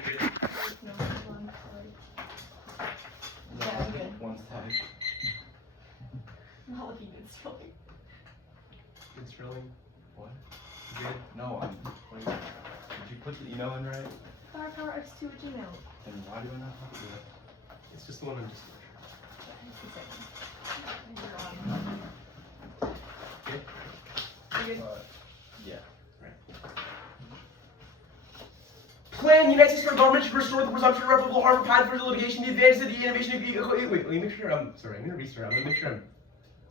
doing good? No, one, sorry. No, Yeah, I'm good. one's tied. I'm not looking good, it's rolling. It's really what? Good? No, I'm like, did you put the email in right? Firepower X2 at Gmail. Then why do I not have to do it? It's just the one I'm just okay. You good? Yeah. Right. Plan the United States federal government should restore the presumption of irreparable harm for patent for litigation, the advantage of the innovation of wait, let me make sure I'm sorry, I'm gonna restart. I'm gonna make sure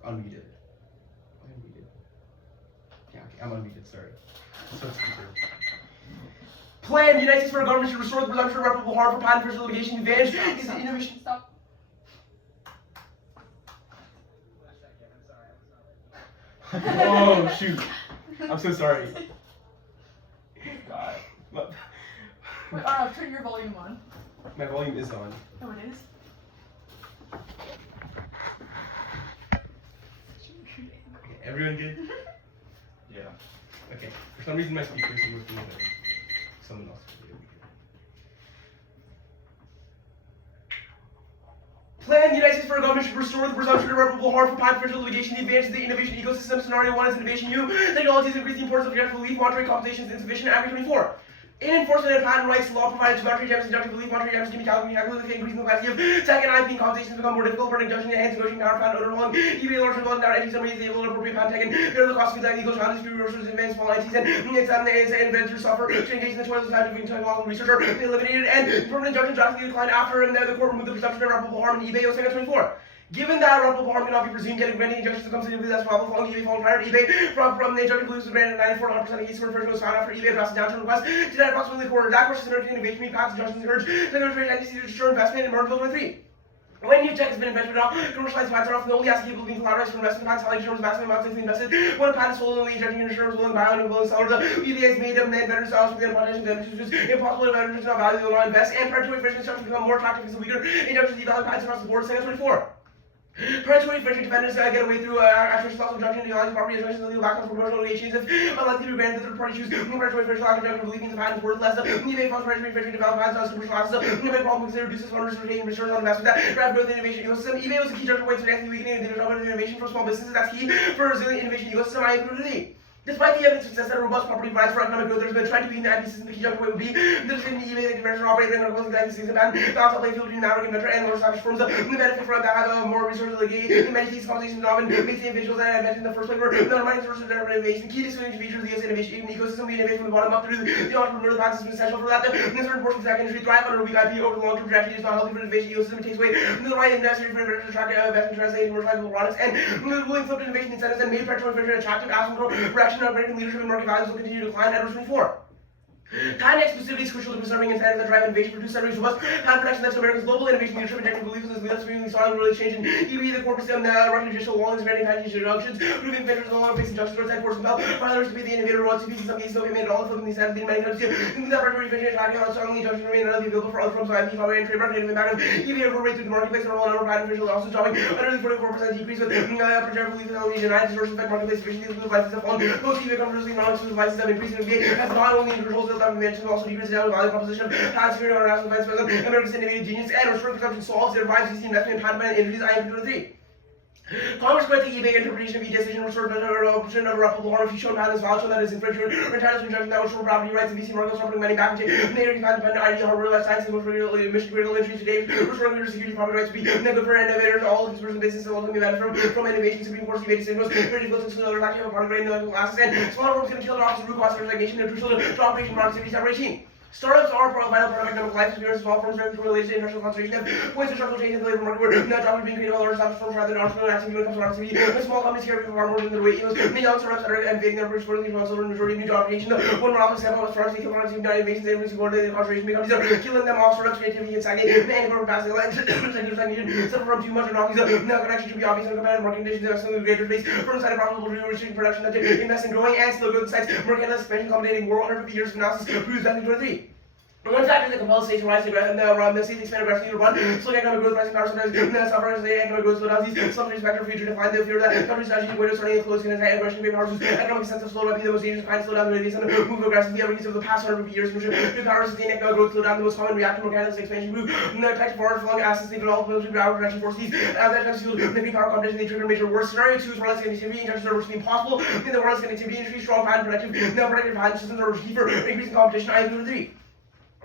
I'm unmuted. Yeah, okay, I'm unmuted, sorry. So it's easier. Plan the United States federal government should restore the presumption of irreparable harm for patent for litigation, the advantage is the innovation. Stop. Oh shoot. I'm so sorry. God. Wait, Arnold, turn your volume on. My volume is on. Oh, it is? Okay, everyone good? Yeah. Okay. For some reason my speakers are working better. Someone else will be able to hear. Plan the United States federal government should restore the presumption of irreparable harm for patent for litigation, the advantage of the innovation ecosystem. Scenario 1 is innovation U. Technologies increase the importance of injunctive relief, monetary compensation is insufficient. Act 24. In enforcement of patent rights, law provided to monetary damages, injunctive relief, monetary damages can be calculated with increasing the capacity of second IP compensations become more difficult for an injunction and hence negotiating power patent owner long. eBay large involved down entity somebody is able to appropriate patent taken. Here are the costs of the legal challenges to resources advanced small entities and inventors suffer to engage in the toils of scientific and technological research are eliminated and permanent injunction drastically declined after and the court removed the presumption of irreparable harm in eBay 24. Given that irreparable harm cannot be presumed, yet granting injunctions becomes significantly less probable following eBay falling prior to eBay from the injunctive relief was granted 94% of cases where first was found after eBay addressed a downturn request to that approximately a quarter. That course is similar to innovation meet paths injunctions encourage secondary entities to ensure investment in Marley 23. When new tech has been invented now, commercialized patents are often only as capable of being collateralized for investment patents, how they determine maximum amounts safely invested. When a patent is sold, only injecting insurance willing buyer and willing seller, the EBA has made them inventors styles for the potential damages, which is impossible to inventors not value, they will not invest, and predatory infringement instructions become more attractive because the weaker injunctions devalue patents across the board. Second 24. Predatory infringement defendants get away through actual loss of injunction, denying property injunctions, and legal background for commercial litigations. If unlikely to be granted, the third party choose predatory infringement, lack of injunction, relief means the patent is worthless. The eBay funds predatory infringement, develop patents as commercial assets. The eBay problem consider reduces funders retaining returns on investment. That rapid growth innovation ecosystem. eBay was a key judgment point to the weakening and development of innovation for small businesses. That's key for a resilient innovation ecosystem. I agree with you. Despite the evidence of success that robust property provides for economic growth, there's been a trend to weaken the IP system. The key judgment point would be there's been eBay, the conventional operator, and closing the IP system, and the outside playing field between the network inventor and more established firms. The benefit from that have more resources to litigate. The many these conversations often meet the individuals that I mentioned in the first paper. The remaining sources of innovation. The key distinguishing feature of the US innovation ecosystem, we innovate from the bottom up through the entrepreneur. The patent system is essential for that. The certain portions of the industry thrive under a weak IP over the long-term trajectory is not healthy for the innovation ecosystem. It takes away the right and necessary for investors to attract investment, translating commercializable products, and the willing flipped innovation incentives and made predatory infringement attractive as control, direction of breaking leadership and market values will continue to decline at 24. Patent exclusivity is crucial to preserving incentives that drive innovation, produce centuries robust patent protection that's America's global innovation leadership, injecting beliefs in this leadership, experiencing strong really change in EB, the corporate system, the Russian judicial law, granting patent injunctions, proving inventors no longer facing justice or courts compel others to be the innovator, royalties, in some cases, no payment at all, flipping these incentives, many times too. Thinking that predatory infringement attracting on strongly injunctions remain readily available for other forms of IP, copyright, and trademark, native impact of EB over rate through the marketplace, and all number of patent officials also dropping under the 44% decrease with projected belief in LE denied, distortion effect marketplace efficiency, the licenses have fallen, most EB controversially non-exclusive licenses have increased in EBA, as not only in controls that have mentioned, also decreased down the value proposition of patent security on national defense president, America's innovative genius, and restoring consumption solves their revives VC investment in patent ban injuries, I am 23. Congress granted eBay interpretation of e-decision restored of irreparable harm if you show patents valid shown that is infringement, retires injunction that will show property rights and VC markets property money back into native patent dependent ID, hardware, life sciences, mission critical industry today, restoring your security property rights to be good for innovators, all of these person businesses ultimately benefit from innovation. Supreme Court's eBay decision was very difficult to another fact of part of great intellectual classes and small firms can kill the office of root cause of stagnation and crucial to operation market safety separation. Startups are a vital part of economic life. Experience small firms directly related to industrial concentration have points to structural change in the labor market where not jobs are being created by large established firms rather than entrepreneurial activity when it comes to activity. When small companies care for far more than their weight yields, many young startups that are invading their rich for the majority of new job creation. One more opposite example of startups they kill productivity, not innovations, and subordinate concentration companies are killing them off. Startups creativity and stagnate, and corporate capacity and suffer from too much economies. No connection should be obvious in competitive market conditions. There are some greater place firms that are profitable to reaching production that invest in growing and still good sites. Market expansion accommodating more 150 years of analysis proves that in 23. One factor that compels states to rise to the states expand aggressively to run, slow economic growth, rising power, sometimes suffering economic growth, slow down these, some factor future define the fear that countries actually window starting close and aggression, great powers, economic sense of slow down, be the most dangerous kind, slow down the radius, and move aggressively every of the past 100 years, new powers, sustain economic growth, slow down the most common reactive catalyst expansion group, types of power, flung assets, they develop military power, production force, these, that types of maybe power competition, they trigger major wars. Scenario 2 is wireless connectivity, injunction which is impossible, in the wireless connectivity industry, strong patent protective, protective patent systems are cheaper, increasing competition, I include 3.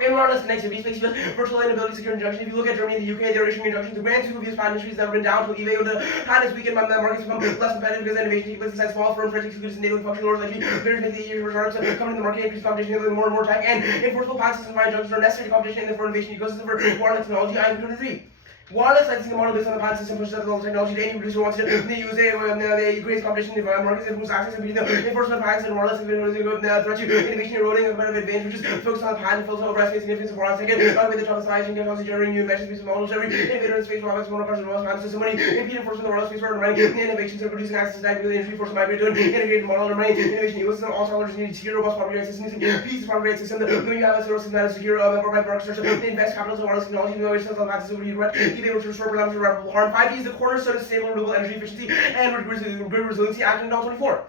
In wireless connectivity space, virtual inability secure injunction. If you look at Germany and the UK, they're issuing injunctions. The grand sweep of these patent industries have been down to eBay with the patents weakened by the markets become less competitive because innovation takes place inside small firms, French exclusive enabling functional orders like vendors make the easier regards to coming to the market, increase competition, enabling more and more tech, and enforceable patent systems by injunctions are necessary to competition in the for innovation ecosystem for wireless technology. I am 23. Wireless licensing model based on the patent system pushes up the technology to any producer wants to use it, creates competition in markets and improves access and the enforcement patents and wireless threat to innovation eroding a competitive advantage, which is focused on the patent filter over estimate significance of wireless second, with the top size and technology generating new measures based on models every innovator in space wireless monoculture and wireless patent system money, impede enforcement of the wireless space for running innovations and producing access to that with the industry force to migrate to an integrated model and running innovation ecosystem. All scholars need secure robust property rights systems and pieces of property rights system. When you have a zero system that is secure by infrastructure, they invest capital in wireless technology, the way systems on the patent system will be direct, be able to restore production irreparable harm. 5D is the cornerstone of sustainable renewable energy efficiency and grid resiliency act in 24.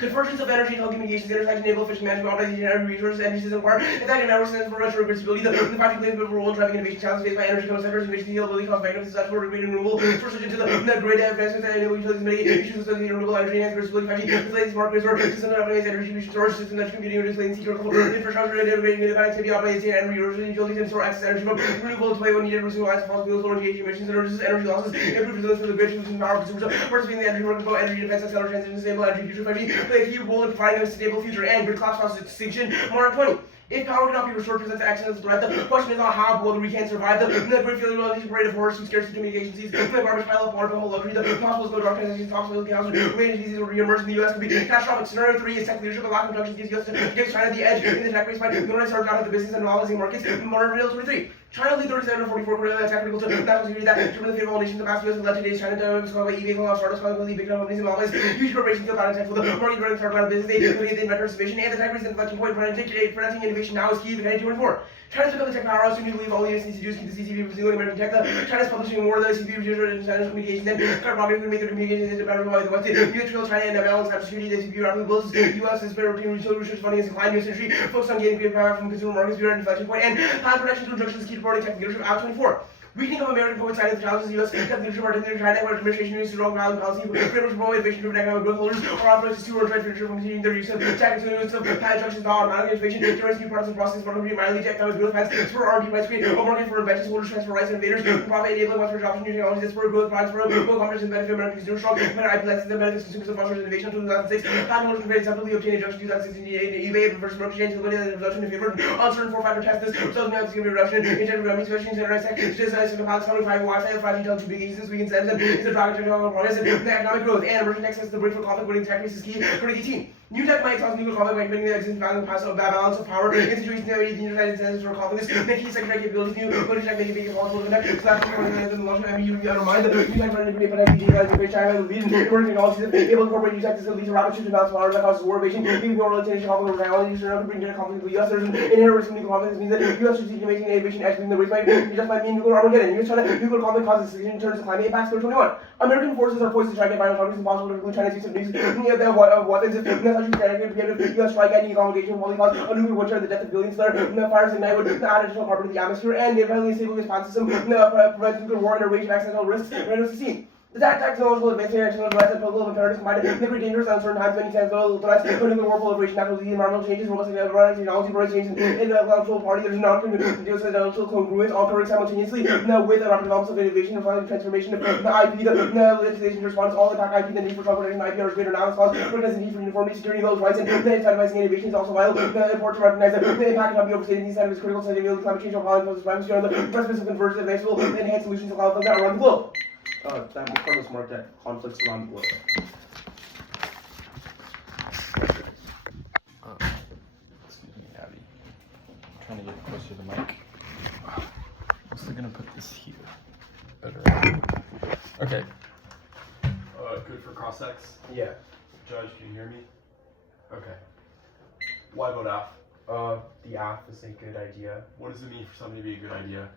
Convergence of energy, telecommunications, intersection, enable efficient management, optimization, energy resources, energy system require effective network systems for renewable grid stability. The fact plays a pivotal role in driving innovation challenges faced by energy companies sectors, innovation scalability, cost effectiveness, such for renewable renewable sources into the grid advancements that enable utilities mitigate issues with renewable energy and grid stability. 5G facilitates smart grids or systems that optimize energy storage systems that computing reduce latency, critical infrastructure, and integrating the connectivity, optimizing energy resources, utilities, and store access energy from renewable to play when needed, reducing lines of fossil fuels, lower GHG emissions, and reduces energy losses, improve resilience for the grid, reducing power consumers, participating in the energy market, promote energy defense, accelerate transition, sustainable energy future. 5G play a key role in providing a sustainable future and grid collapse causes extinction. Mark 20. If power cannot be restored, presents action as a threat. The question is not how, but whether we can survive. The grid failure will parade of horrors, scarcity, communication disease, the garbage pile of water, the whole luxury, the possible slow dark transactions, toxic cancer, related diseases will re-emerge in the U.S. could be catastrophic. Scenario 3 is tech leadership. A lack of injunctions gives U.S. gives China the edge in the tech race by ignoring starts out of the business and monopolizing markets. Modern real 23. China lead 37 to 44 quarter that's critical to national security that determine the fate of all nations. The mass U.S. and led today's China to discover eBay, startups, big companies, and monopolies. Huge corporations feel bad for the market running start out of business. They create the inventor participation and the tech race inflection point. Preventing innovation now is key to 24. China's become the tech powerhouse, soon to believe all the United States to do is keep the CCP from stealing American tech. China's publishing more than the CCP research and China's communications, then skyrocketing to make their communications into better by the West. U.S. trail China and ML and cybersecurity, the CCP rapidly builds. U.S. is better routine research funding is declined. U.S. industry focused on getting great power from consumer markets, we are at an inflection point, and patent protection to injunctions is key to promoting tech leadership. Out 24. Weakening of American public side of the challenges of the U.S. tech leadership are taking China where administration needs to strong violent policy, frameworks promote innovation-driven economic growth holders, or operators to try future from continuing their use of tech to patent injunctions, automatic innovation, generates new products and processes, market Marley economic growth patents, for R&D rights, create a market for inventions, holders transfer rights, innovators, profit enabling widespread adoption of new technologies, that's for growth products, for both companies and benefit American consumers, strong better IP licenses and benefits consumers and fosters innovation. 2006, patent holders can create acceptably obtain injunction 2016 eBay reverse market change to limit the reduction in favor uncertain 4-factor test. This results in a reduction in injected revenues, especially in general tech, designs of patents, 25 Wi-Fi, 5G telecommunications, we can send them into the driving technological progress and the economic growth and emerging access to the break for conflict winning tech race is key. 2018. New tech might cause nuclear conflict by committing the existing balance of power in situations that need the unified incentives for conflicts, making secondary capabilities new, but tech making it possible to connect. So that's the launch of MU undermine the new tech running to create potentially digitalizing great China and leading emerging technologies able to incorporate new tech to lead to rapid shift to balance of power that causes war evasion, leading to related conflict over technology, so now to bring generic conflict with the U.S. There's an inherent risk of nuclear conflict. This means that U.S. strategic making innovation edge between the race might mean nuclear Armageddon. U.S. China nuclear conflict causes in turns to climate impacts. 21. American forces are poised to try to get final targets impossible to include China's use of nukes. They have weapons if necessary to U.S. strike any accommodation will cause a nuclear winter and the death of billions there. Fires ignite would add additional carbon to the atmosphere and the environmentally stable response system prevents nuclear war and a range of accidental risks. Random to see. The technological advancement and external threats and political imperatives combined make it dangerous at uncertain times, many times those threats, nuclear war, proliferation, natural disease, environmental changes, robust technology, price changes in the intellectual party, there's not congruence all occurring simultaneously with the rapid development of innovation and transformation of the IP, the legislation response, all impact IP, the need for protecting IP are greater now, this cause recognize the need for uniformity, securing those rights, and the incentivizing innovation is also vital. Important to recognize that the impact cannot be overstated. These incentives is critical to the climate change or policy primacy on the precipice of convergence, advanceable, and enhanced solutions to cloud that around the globe. That was marked at conflicts around the world. Excuse me, Abby. I'm trying to get closer to the mic. I'm also gonna put this here. Better. Okay. Good for cross-sex? Yeah. Judge, can you hear me? Okay. Why vote F? The AF is a good idea. What does it mean for something to be a good idea?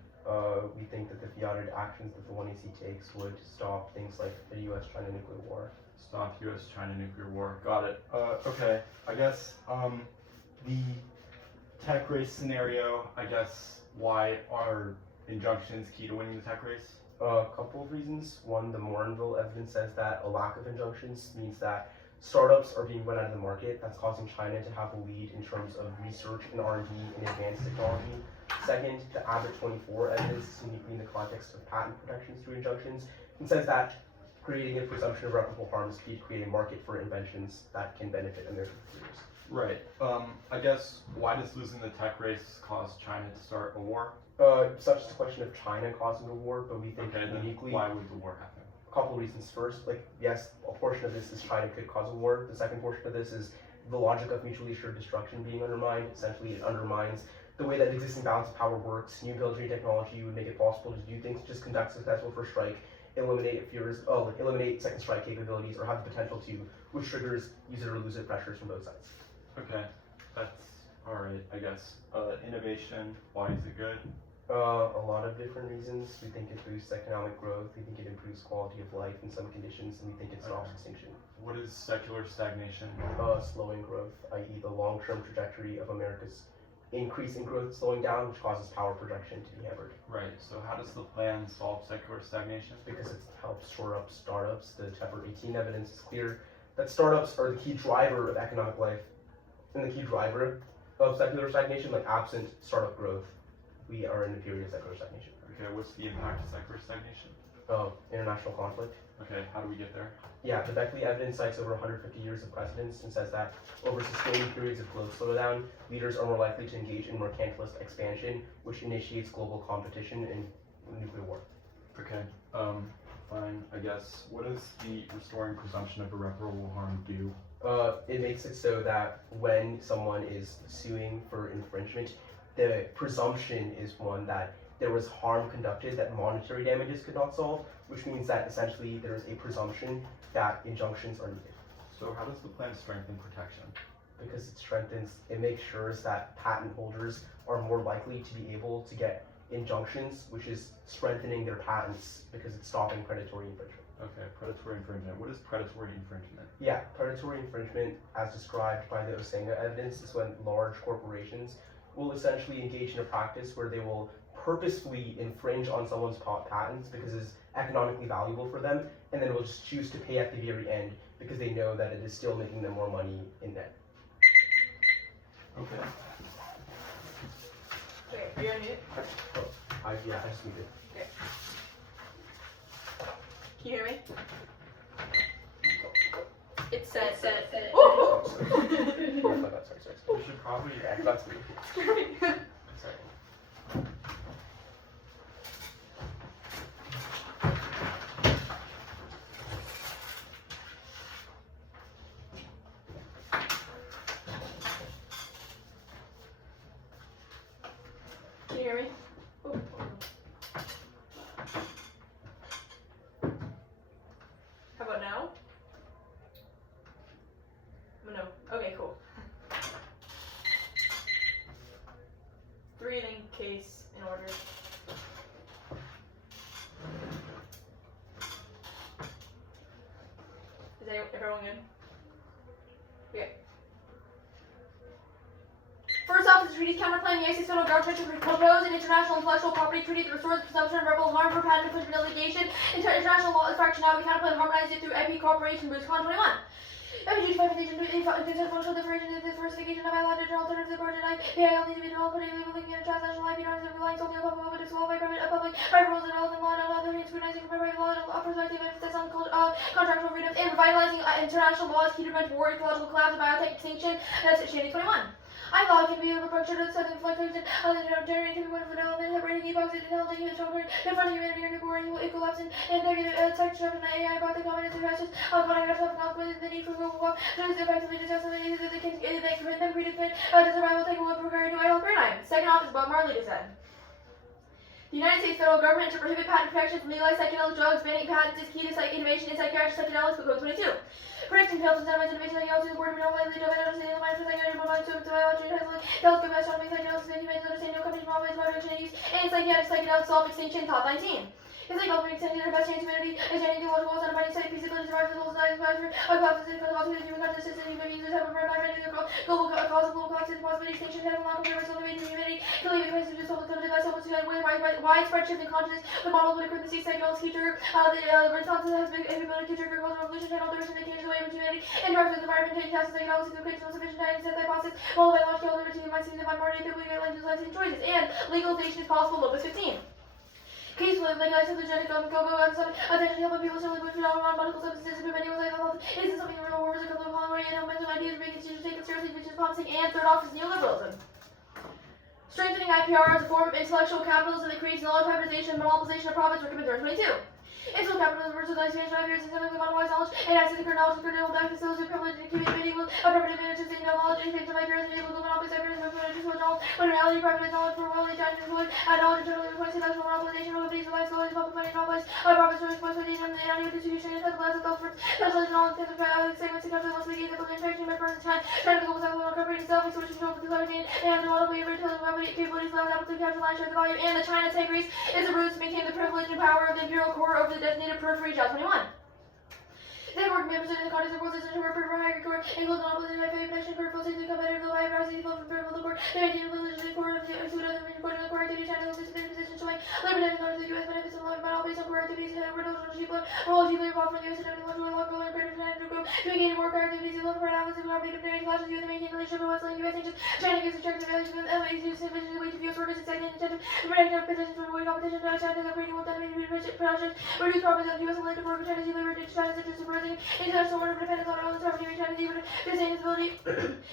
We think that the fiated actions that the 1AC takes would stop things like the US-China nuclear war. Stop US-China nuclear war. Got it. Okay. I guess the tech race scenario, I guess, why are injunctions key to winning the tech race? A couple of reasons. One, the Morinville evidence says that a lack of injunctions means that startups are being run out of the market. That's causing China to have a lead in terms of research and R&D in advanced technology. Second, the Abbott 24 evidence is uniquely in the context of patent protections through injunctions and says that creating a presumption of irreparable harm is key to create a market for inventions that can benefit American consumers. Right. I guess, why does losing the tech race cause China to start a war? It's not just a question of China causing a war, but we think Okay, then uniquely. why would the war happen? A couple of reasons. First, yes, a portion of this is China could cause a war. The second portion of this is the logic of mutually assured destruction being undermined. Essentially, it undermines the way that existing balance of power works. New military technology would make it possible to do things, just conduct successful first strike, eliminate second strike capabilities, or have the potential to, which triggers use it or lose it pressures from both sides. Okay, that's alright, I guess. Innovation, why is it good? A lot of different reasons. We think it boosts economic growth, we think it improves quality of life in some conditions, and we think it stops extinction. What is secular stagnation? Slowing growth, i.e. the long-term trajectory of America's increase in growth slowing down, which causes power projection to be hammered. Right, so how does the plan solve secular stagnation? Because it helps shore up startups. The Chapter 18 evidence is clear that startups are the key driver of economic life and the key driver of secular stagnation. Absent startup growth, we are in a period of secular stagnation. Okay, what's the impact of secular stagnation? International conflict. Okay, how do we get there? Yeah, the Beckley evidence cites over 150 years of precedence and says that over sustained periods of growth slowdown, leaders are more likely to engage in mercantilist expansion, which initiates global competition and nuclear war. Okay, fine, I guess. What does the restoring presumption of irreparable harm do? It makes it so that when someone is suing for infringement, the presumption is one that there was harm conducted that monetary damages could not solve, which means that essentially there is a presumption that injunctions are needed. So how does the plan strengthen protection? Because it makes sure that patent holders are more likely to be able to get injunctions, which is strengthening their patents because it's stopping predatory infringement. Okay, predatory infringement. What is predatory infringement? Yeah, predatory infringement, as described by the Osenga evidence, is when large corporations will essentially engage in a practice where they will purposefully infringe on someone's patents because it's economically valuable for them, and then will just choose to pay at the very end because they know that it is still making them more money in net. Okay. Wait, are you on mute? I just need it. Okay. Can you hear me? It said. Oh, sorry. We should probably. Yeah, that's me. Sorry. Can you hear me? Oh. How about now? No. Okay, cool. Breathing case in order. Is everyone good? Okay. First off, the treaties counterclaim the IC's federal government to propose an international intellectual property treaty that restores the presumption of irreparable harm for patent infringement litigation. International law is fractured now. We counterclaim harmonized it through IP cooperation. Bruce Con 21. Every justification to functional differentiation of diversification of biological alternatives to origin PIL needs to be developed for labeling and transnational IP norms and relying solely on public disqualified private rules and developing law and other means scrutinizing private law and perspective emphasis on contractual freedoms and revitalizing international laws key to prevent war, ecological collapse, and biotech extinction. That's Shandy 21. iLog can be approached to seven fluctuation of the generating one for development, separating epoxy, intelligent human children, confronting humanity in the war, collapse, and negative tech disruption, AI, about the common interactions, electronic consequences, the need for global war, to effectively discuss the needs of the kids, and then predefine the survival take a look for new idle paradigm. Second off is what Marley just said. The United States federal government to prohibit patent protection from legalized psychedelic drugs, banning patents is key to innovation in psychiatric psychedelics, Code 22. Protecting failed to incentivize innovation psychedelics, the board of monopolies, the understanding of the mind for psychiatric mobilities, to biology, health, astronomy, psychedelics, understanding no company mobilities, motivation and use, and psychiatric psychedelics, self-extinction, top 19. It's like helping extending their best chance humanity, is generating theological goals, and abiding state feasibility, survival, goals, and advisor, a causes, and for the human consciousness, and human users have a very high global cause of global causes, possibility, extinction, and long term resolution of humanity, to leave the message of social device, almost together with widespread shift in consciousness, the model of the currency psychedelics teacher, the response has been ability to trigger cultural revolution, channel direction, and change the way of humanity, and drives the environment, taking tasks, psychedelics, and creates no sufficient time to set hypothesis, while by logical liberty, might seem to find more people legalizing choices, and legalization is possible, Locus 15. Case with legalized hallucinogenic cocoa and some attention helping people slowly move through all medical substances to prevent anyone's health. Isn't something the real world is a couple of Hungary and mental ideas being considered taken seriously, which is promising. And third off is neoliberalism. Strengthening IPR as a form of intellectual capitalism that creates knowledge hybridization and monopolization of profits, recommend 22. Intellectual capitalism versus the expansion of ideas and systemic otherwise knowledge and access to current knowledge and critical back to those who privilege and accumulate equal affirmative advantages in knowledge and things of ideas and able to monopolize ideas and to knowledge when in reality privatized knowledge for worldly attachment to knowledge internally requires intellectual monopolization of these lives knowledge public money monopolized profits for responsibility and unequal distribution and the last of those for specialized knowledge and segments and countries once again that will interaction by person time trying to go without recovery and self expression control for the and the model we ever tell the capabilities allowed out to capture line share the value and the China take race is a ruse to maintain the privilege and power of the imperial core over the designated periphery. Job 21. They work members in the context of world system to work for higher court, include monopolies by faith, protection, purple, safety, competitive, low high prices, flow from the court, they maintain the religion of the court of the food other than recording the core activity, China, the position showing liberty and the U.S. benefits and monopolies on core activities and reduction of cheap all cheaply involved from the U.S. and intellectual law, and creative and group, doing any more core activities and low for analysis and monopoly of classes, U.S. maintain relationship with Western U.S. nations, China gives attractive values and easy to way to U.S. workers, exciting incentive, to protect our positions from avoiding competition, China, the creating with enemy production, reduce profits of U.S. elected workers, China's liberty, China's interest in birthing, international order of defendants on our own sovereignty, China's even sustainability,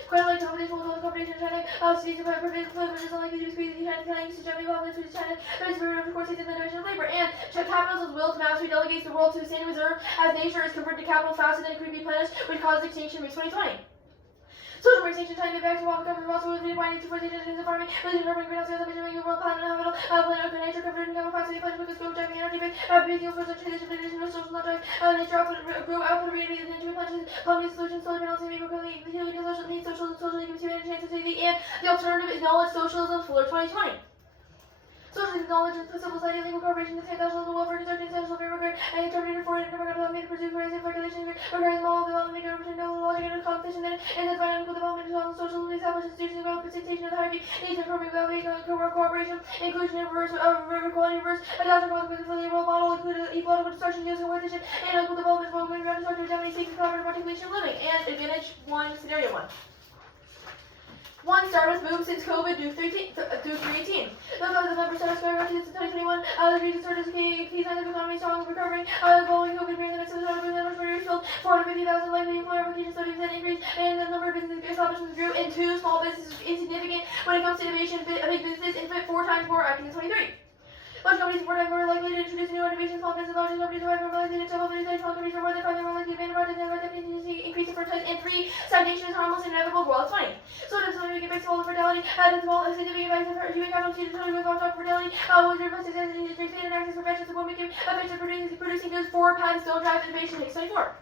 quite like competition will hold competition in China, cities of privileges unlike the squeeze the China can use to Germany while to China, but it's very of course in the direction of labor. And capitalism's will to mastery delegates the world to stand reserve as nature is converted to capital faster than it could be replenished, which caused extinction in 2020. Social extinction time the back to walk becoming responsible with the binding to for the intensive farming, releasing carbon greenhouse gas emission, making the world planet habitable, planet of nature converted into capital faster than replenished with the scope driving energy base, being the first transition tradition of social not drive, nature output, grow output rate and energy replenishes, poverty solutions, solar panels, and equally healing social needs, social gives humanity chance to safety, and the alternative is knowledge socialism for 2020. Social knowledge and civil society, legal corporation, the technological welfare, construction, social fair and terminator for it, and development, pursuit, raising, regulation, organizing model development, making logic and competition, and the financial development of social established institutions, representation of the hierarchy, needs and forming well-being, cooperation, inclusion, reverse, equality, reverse, adoption, consequences for the world model, including equal construction, use, competition, and equal development, for moving around structure, Germany, seeking collaborative articulation of living, and advantage 1, scenario 1. One startup boom since COVID due 318. The number of startups skyrocketed since 2021. The region started to key signs of economy strong recovering. Following COVID during the midst of the startup boom, the number of years filled 450,000 likely employer applications, 30% increase, and the number of business establishments grew. And 2 small businesses insignificant when it comes to innovation. Big businesses infant 4 times more acting in 23. Large companies 4 times more likely to introduce new innovations. Small business large companies are more likely to develop new small companies are more than 5 times more likely to abandon projects and that continuously increase in franchise. And 3, stagnation is harmless and inevitable. Growth 20. So does something we can fix all the fertility, and small significant advice for human capital to totally with on top of fertility, with your best expanded access for veterans and women producing goods 4 patents don't drive innovation takes 24.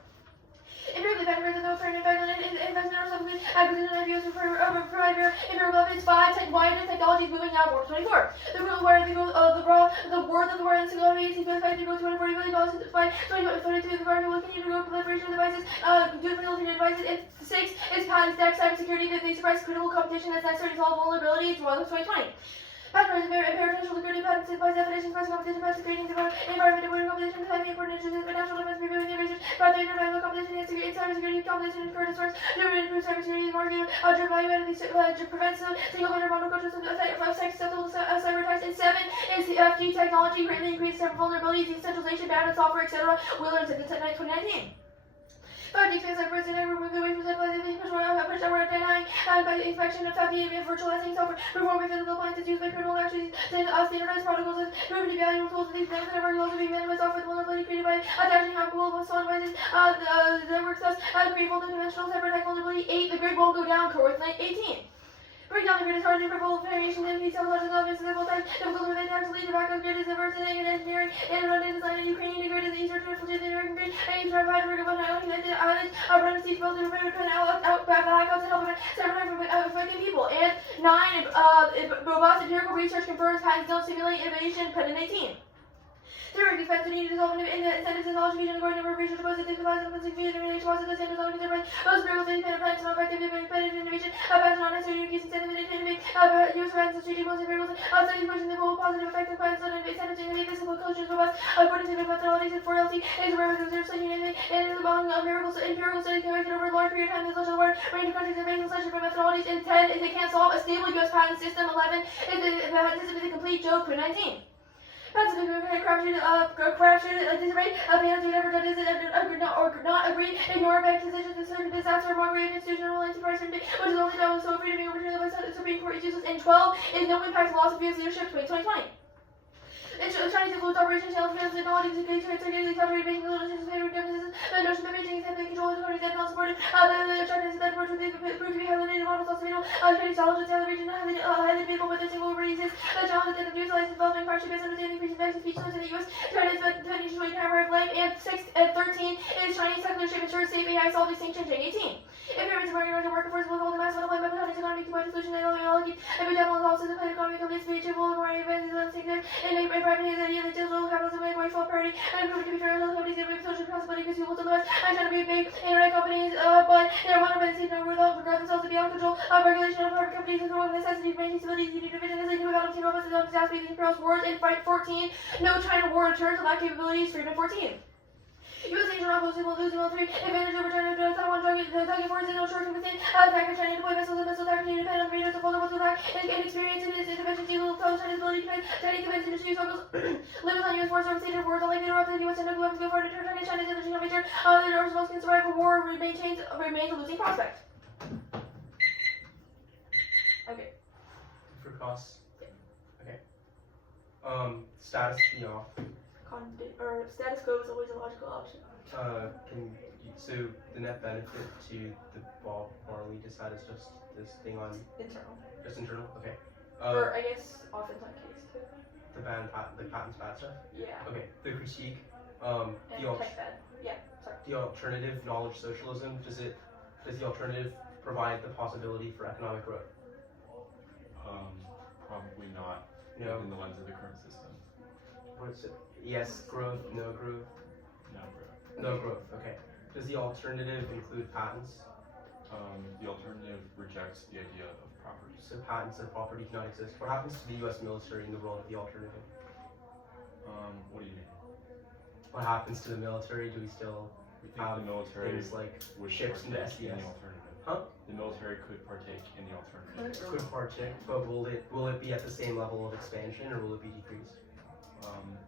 Improving the factors of the alternative investment or something, acquisition of ideas for provider, improving benefits 5, wider technologies moving now more 24. The rule where the worth of the world and singularity is expected to go to $240 billion by 2022. The market will continue to grow proliferation of devices, facilitated devices, and 6 is patent stack cybersecurity that they suppress critical competition that's necessary to solve vulnerabilities for 2020. Patent paradoxical security patents by definition, price competition, price creating the environment, avoiding competition, timing, important issues, national defense, reviewing innovation, patent environmental competition, and cybersecurity competition, encourage source, improve cybersecurity, market, drive value added, prevents single vendor model cultures, acceptable cyber attacks, and 7 is the FG technology greatly increases vulnerabilities, decentralization, bounded software, etc. Willard in 2019. 5 expands like president remove the way from centralization, push over denying by the inspection of FBA virtualizing software, performing physical appliances used by criminal actions, standardized protocols, and proven valuable tools. These benefits are also being met with software vulnerability created by attaching high-global solid devices. The network thus create multi-dimensional cyber attack vulnerability. 8, the grid won't go down. Cohort 18. Break down the grid is hard to full variation in detail such as obvious several times. Difficult to relate actually the back of grid is diverse in engineering and running design in Ukrainian grid is easier to reflect the American grid. And you try to find a rig of unconnected islands, parentheses built in prevent out blackouts and help prevent several affecting people. And 9, robust empirical research confirms patents don't stimulate innovation. Put in 18. Theory defense the need to dissolve incentives and knowledge fusion according to number of research was it digitalized and physics fusion relation was it the standards on considered most miracles independent plants not effective independent innovation patents not necessary to increase incentive and innovate use patents and strategic most miracles studies pushing the goal of positive effect of plants on incentives to innovate physical cultures robust according to the methodologies and 4LT is a reference reserve study and among miracles empirical studies conducted over a large period of time in the social world range of countries and based on such different methodologies. And 10 is they can't solve a stable US patent system. 11 is the patent system is a complete joke. 19. Passive corruption, disarray, opinions who never judges or not agree, ignore bad decisions, disaster, mockery, institutional anti-partisanship, which is only done so free to be overturned by the Supreme Court is useless. And 12 is no impact philosophy of leadership 2020. Chinese influence operation challenge technology to create circularly saturated making little decisions favor deficits. The notion of Beijing is having control of the countries that not supported. The Chinese that approach would prove to be highly limited models also fatal. Chinese knowledge of the region highly debatable, but the single overseas the challenge that the utilized developing partnership based understanding increasing vaccine speechless in the US. China's potential hammer of life. And 13 is Chinese secular ship ensures safe AI solve distinction. 18. If you're into market workforce will hold the mass unemployment by Chinese economy to provide solution and allocate every general analysis of the economy companies to be achievable more advances than sector and private his idea that digital capitalism may work for parity and improve to be fair to companies that bring social responsibility because people otherwise I'm trying to be big internet companies but they're one of the same number without regard themselves to be out of control regulation of private companies is one of the necessities of making stability unique division as they do about team robots and disaster imperial wars and fight 14 no China war returns to lack capabilities freedom 14. U.S. Asian opposed will lose military advantage over China. Taiwan target forces no short term within attack China deploy vessels and missile attack to depend on radars to vulnerable to attack and experience in its intervention to close China's ability to defend Chinese defense industry struggles. Limits on U.S. force over state of wars are likely to erupt. The U.S. and weapons go far to turn China's energy on major. The results can survive a war remains a losing prospect. Okay. For costs. Okay. Status key off. Status quo is always a logical option. So the net benefit to the Bob Marley decide is just this thing on internal. Just internal. Okay. Or I guess often on case too. The patent's bad stuff. Yeah. Okay. The critique. And tech bad. Yeah. Sorry. The alternative knowledge socialism. Does the alternative provide the possibility for economic growth? Probably not. No. In the lens of the current system. What's it? Yes, growth, no growth. No growth. No growth, okay. Does the alternative include patents? The alternative rejects the idea of property. So patents and property cannot exist. What happens to the US military in the world of the alternative? What do you mean? What happens to the military? Do we still We think have the military things like would ships and partake in SES? the alternative. Huh? The military could partake in the alternative. Could partake, but will it be at the same level of expansion or will it be decreased?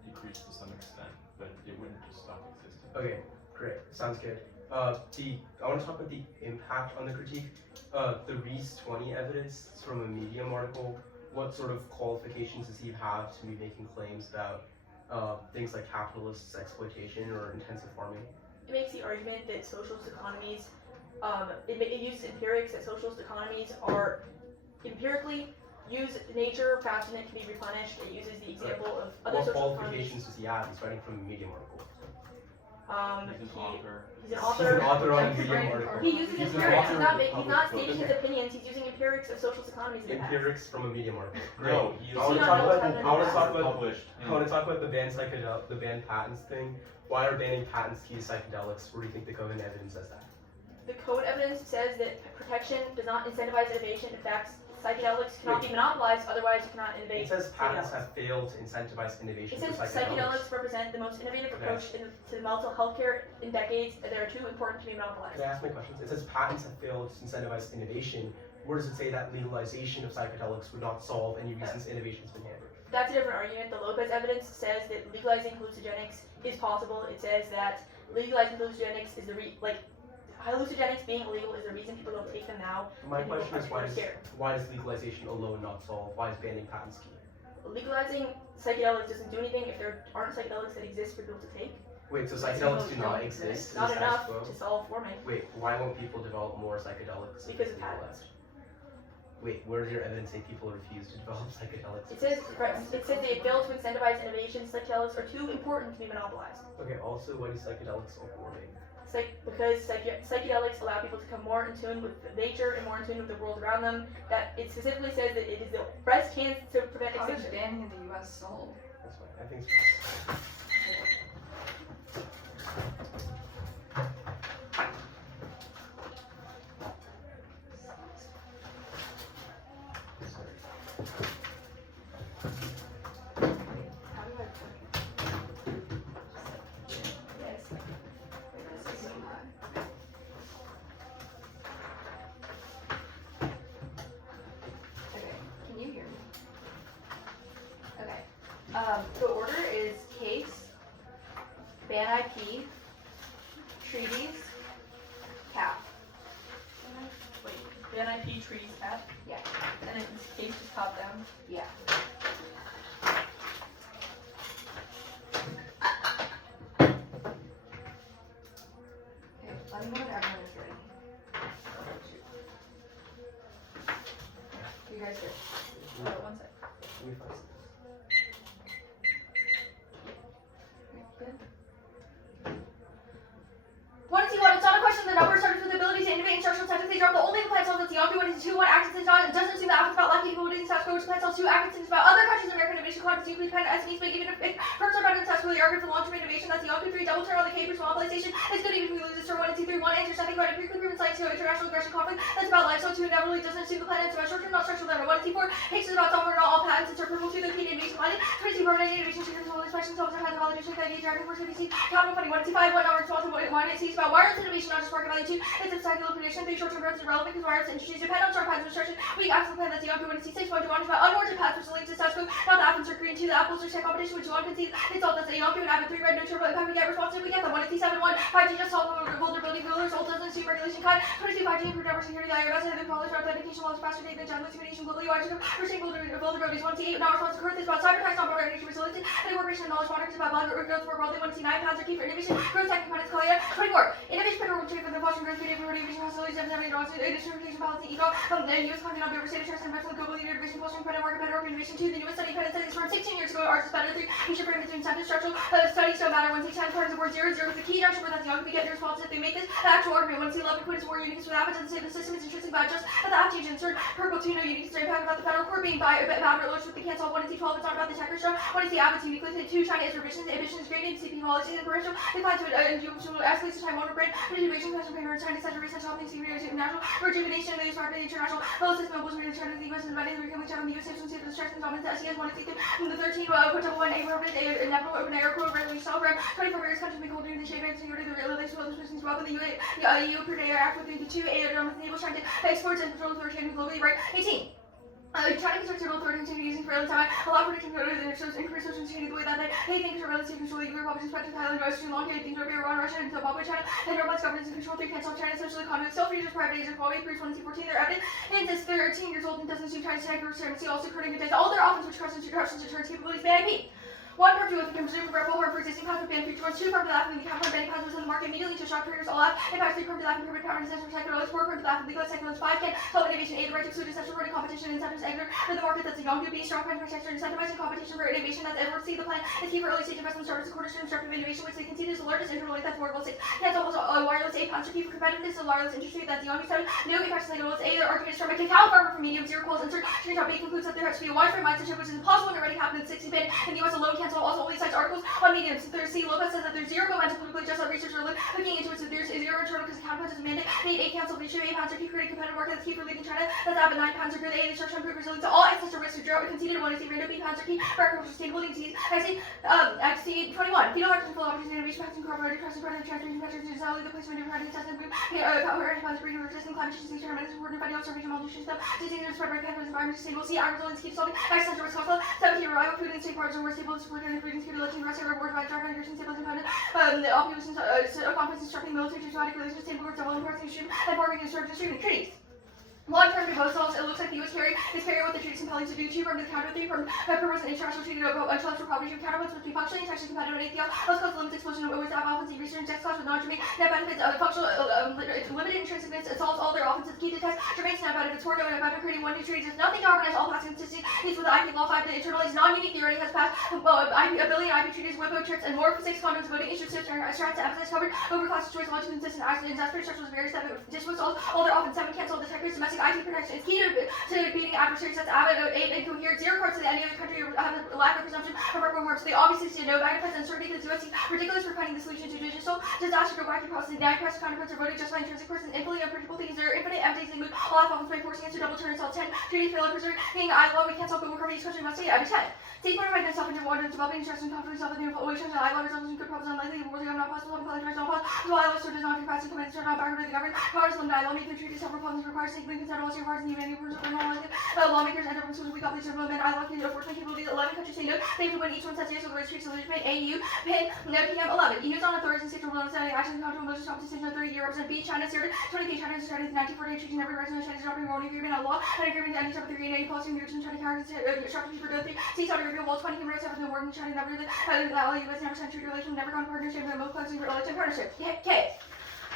Decreased to some extent, but it wouldn't just stop existing. Okay, great. Sounds good. I want to talk about the impact on the critique. The Reese 20 evidence is from a Medium article. What sort of qualifications does he have to be making claims about things like capitalist exploitation or intensive farming? It makes the argument that socialist economies, it uses empirics that socialist economies are empirically use nature faster than it can be replenished. It uses the example of other What social qualifications does he have? He's writing from a Medium article. He's an author. He's an He's an author on a He's Medium article. He uses He's an empirics. author He's not stating his opinions. He's using empirics of socialist economies. In the past. Empirics from a Medium article. No, he is I want to not talk know about. what's I want to talk about. published. I want to talk about the ban patents thing. Why are banning patents key to psychedelics? Where do you think the COVID evidence says that? The code evidence says that protection does not incentivize innovation. In fact, psychedelics cannot be monopolized, otherwise you cannot innovate. It says patents have failed to incentivize innovation It says for psychedelics. psychedelics represent the most innovative approach to mental health care in decades. They are too important to be monopolized. Can I ask my questions? It says patents have failed to incentivize innovation. Where does it say that legalization of psychedelics would not solve any reasons innovation has been hampered? That's a different argument. The Lopez evidence says that legalizing hallucinogenics is possible. It says that legalizing hallucinogenics is hallucinogenics being illegal is the reason people don't take them now. My question is scared. why does legalization alone not solve? Why is banning patents key? Legalizing psychedelics doesn't do anything if there aren't psychedelics that exist for people to take. Wait, so psychedelics do not exist? Not in the enough status quo? to solve warming. Wait, why won't people develop more psychedelics? Because of patents. Wait, where does your evidence say people refuse to develop psychedelics? It says they fail to incentivize innovation. Psychedelics are too important to be monopolized. Okay, also, why do psychedelics solve warming? Because psychedelics allow people to come more in tune with nature and more in tune with the world around them. That it specifically says that it is the best chance to prevent How is extinction. banning in the US sold? That's fine. I think so. How do I Yes. This is so high. Okay, can you hear me? Okay. The order is case, ban IP, treaties, cap. Wait, ban IP, treaties, cap? Yeah. And then case is top down. Yeah. Okay, let me know when everyone is ready. You guys good? Hold on 1 sec. Let me find some. Good? One is T1. It's not a question of the number starts with the ability to innovate instructional techniques. They drop the only plant cells that's Yonki. One is 2. 1 acts in John. It doesn't assume that it's about lucky people within South Korea, which plant cells 2 acts in about other countries. American innovation conference nuclear plant SMEs, but even if firms are better than South Korea, the argument for long-term innovation, that's the Yonki 3. Double turn on the capers monopolization. It's good even if we lose this turn. 1 and 2 3. 1 answers nothing about a pre-proven science to international aggression conflict. That's about life. So 2 inevitably doesn't assume the planet. It's about short-term, not structural level. 1 and 4. Takes is about software, not all patents. It's purple 2. The key to innovation planet. 22. Organizing innovation. Secret all expression. So it's a validation. Idea. Dragon force. ABC. Capital funding. 1 and 5. 1 hour responsible. 1 and 6. About wireless innovation, not just market value. 2. It's a cycle of prediction. 3. Short-term growth is irrelevant because wireless industries depend on short paths of instruction. Weak axis plan. That's the Yonki. 1 and 6. 1 to 1 about unwarranted paths which link to South Korea. Not the apples are green. 2. The apples are tech competition which 1 can see. It's all that's a Yonki. 1 3. Red no turbo impact. We get responsive. We get the 1 and 7. 1. 5G just solve vulnerability. Rulers. Old doesn't see regulation cut. 22. 5G improved network security. Like your best and the knowledge for authentication while it's faster data than general intimidation globally. You are to pushing vulnerabilities. 1 to 8. Not responsive. Earth is about cyber attacks. Not about energy resiliency. And corporation and knowledge monitors about blood growth more broadly. 1 to 9. Pounds are key for innovation. Growth tech components. 24. Innovation federal trade for the fostering growth media for innovation facilities. Innovation policy. ECO. The U.S. content on overstated trust and investment global innovation fostering credit market better innovation. 2. The newest study credit studies from 16 years ago. Ours is better. 3. You should bring it to incentive structural studies don't matter. 1 to 10. Part of the word 0 0 is the key junction where that's young. We get the response if they make this the actual argument. 1 to 11. Quit is more unique with that. Doesn't say the system is intrinsic bad just at the aptitude insert. Purple 2. No unique story impact about the federal court being bad or low with the cancel. 1 to 12. It's not about the checker show. 1 is the appetite uniquely. 2. China is revision. The ambition is gradient. CP policies and commercial. Decline to escalation time motor brain. Innovation question paper. China center research helping security national rejuvenation of the smart international. Low system mobiles in China. The U.S. and Venice. We're coming down the U.S. State of destruction. Dominance. SES 1 to 2. The 13. Put double 1. A permanent. A inevitable open air quote. Resolution self rep. 24 various countries make holding the shape and security. The real relations with persons well in the EU per day act with 2. A enable trying to exports and control authoritarian globally. Right. 18. Trying to construct civil authority continue using for time, allow prediction code and shows increase social security the way that they think are relative control the Republican spectrum Thailand, Western long hair, things over Iran, Russia, and Zimbabwe, China, and robots governance and control 3 cancel China, social economy, self-users, private agents, Huawei, Cruise 1 14, they're evident, and this 13 years old and doesn't assume China tech or see also current good days, all their offense which constitute corruptions and turns capabilities ban IP. 1 per 2 with a presumed reputable harm for existing contract ban future 2 per laughing the capital banning causes in the market immediately to shock traders all out. Impacts 3 per laughing permit power and sensor technologies 4 per laughing legal technologies 5 can help innovation 8 the right to exclude deception for competition incentives extra for the market that's a young to be strong country sector incentivizing competition for innovation that's Edward C. The plan is key for early stage investment startups according to constructive innovation which they concede is the largest interval length that's affordable 6 can almost wireless 8 pounds are key for competitiveness of wireless industry that's young 7 no impacts like A their argument is from a cacao farmer from medium 0 calls insert change B concludes that there has to be a widespread mindset shift which is impossible and already happened in 60 bit in the US alone cancel also only cites articles on mediums. There's C. Lopez says that there's zero momentum politically just like researchers are looking into it. So there's zero internal because counterpunch is a mandate. 8 cancel the issue. 8 pounds are key creating competitive market that's key for leading China. That's out 9 pounds are good. 8 instruction improve resilience to all access to risk to drought. Conceded 1 is random. 8 pounds are key for agricultural sustainability disease. XC 21. Fetal action full opportunity innovation passing corporate trust and predator transmission measures to sell the placement of predator test and boom. Power antipodes breeding resistant climate change things tremendous important fighting observation malnutrition stuff. Disease and spread by campus environment sustainable. C. Agricultural and keep solving. Access to risk also. 17 reliable food and safe parts are more stable to support and breeding security letting rest reward by dark migration stable component. The opulence confidence instructing military diplomatic relations sustainable work double imports and farming and service distributing treaties. Long-term proposals, it looks like the U.S. is carrying what the treaties compelling to do. 2 from the counter, 3 from proposed an international treaty of intellectual property counterparts between functioning, actually competitive with APL, plus cause limits explosion with offensive research, sex class with non-germane, net benefits of functional, limited intrinsicness, it solves all their offensive key to test, germane net benefits, for no net benefit, creating one new treaty, does nothing to harmonize all past consistencies with the IP law 5, the internalized non-unique theory has passed a billion IP treaties, WIPO trips, and more 6 condoms, voting issues, strats to emphasize covered over class choice, law to consistent accidents, as per structures, various that dismiss all their offense, 7 cancel detectors, domestic IT protection is key to beating adversaries. That's 8 incoherent, 0 cards to any other country have a lack of presumption of reparable harm. So they obviously see no benefits and certainty because the US seems ridiculous for finding the solution to digital disaster. Go back to process, 9 press counterparts are voting just by intrinsic person, infinitely unpredictable things. There are infinite empties, they move all half offense by forcing us to double turn itself. 10 treaty failure preserving I law, we can't solve global carbon discussion must say every 10. Take one of my myself into water, developing interest in confidence of the new always turns I law results in good problems unlikely, worthy of not possible, calling for not possible. So I law does not capacity commands turn on backward to the government. Powers limit I law make the treaty several problems requires taking consider all your parts and humanity for lawmakers enter from schools we got these men I love unfortunately capabilities 11 countries say no they have to win each one says yes over its treaties so pin AU pin no PM 11 EU's on authorities and state rules understanding action control most competition of 30 year represent B China started 20 China started in 1948 treaty never recognized China's dropping warning agreement on law and agreement to end each other 3 and 8 policy new China characters structure for both 3 see Saudi Arabia wall 20 human rights have been working China never the Aaly US never signed treaty relation never gone partnership and most closely related partnership okay.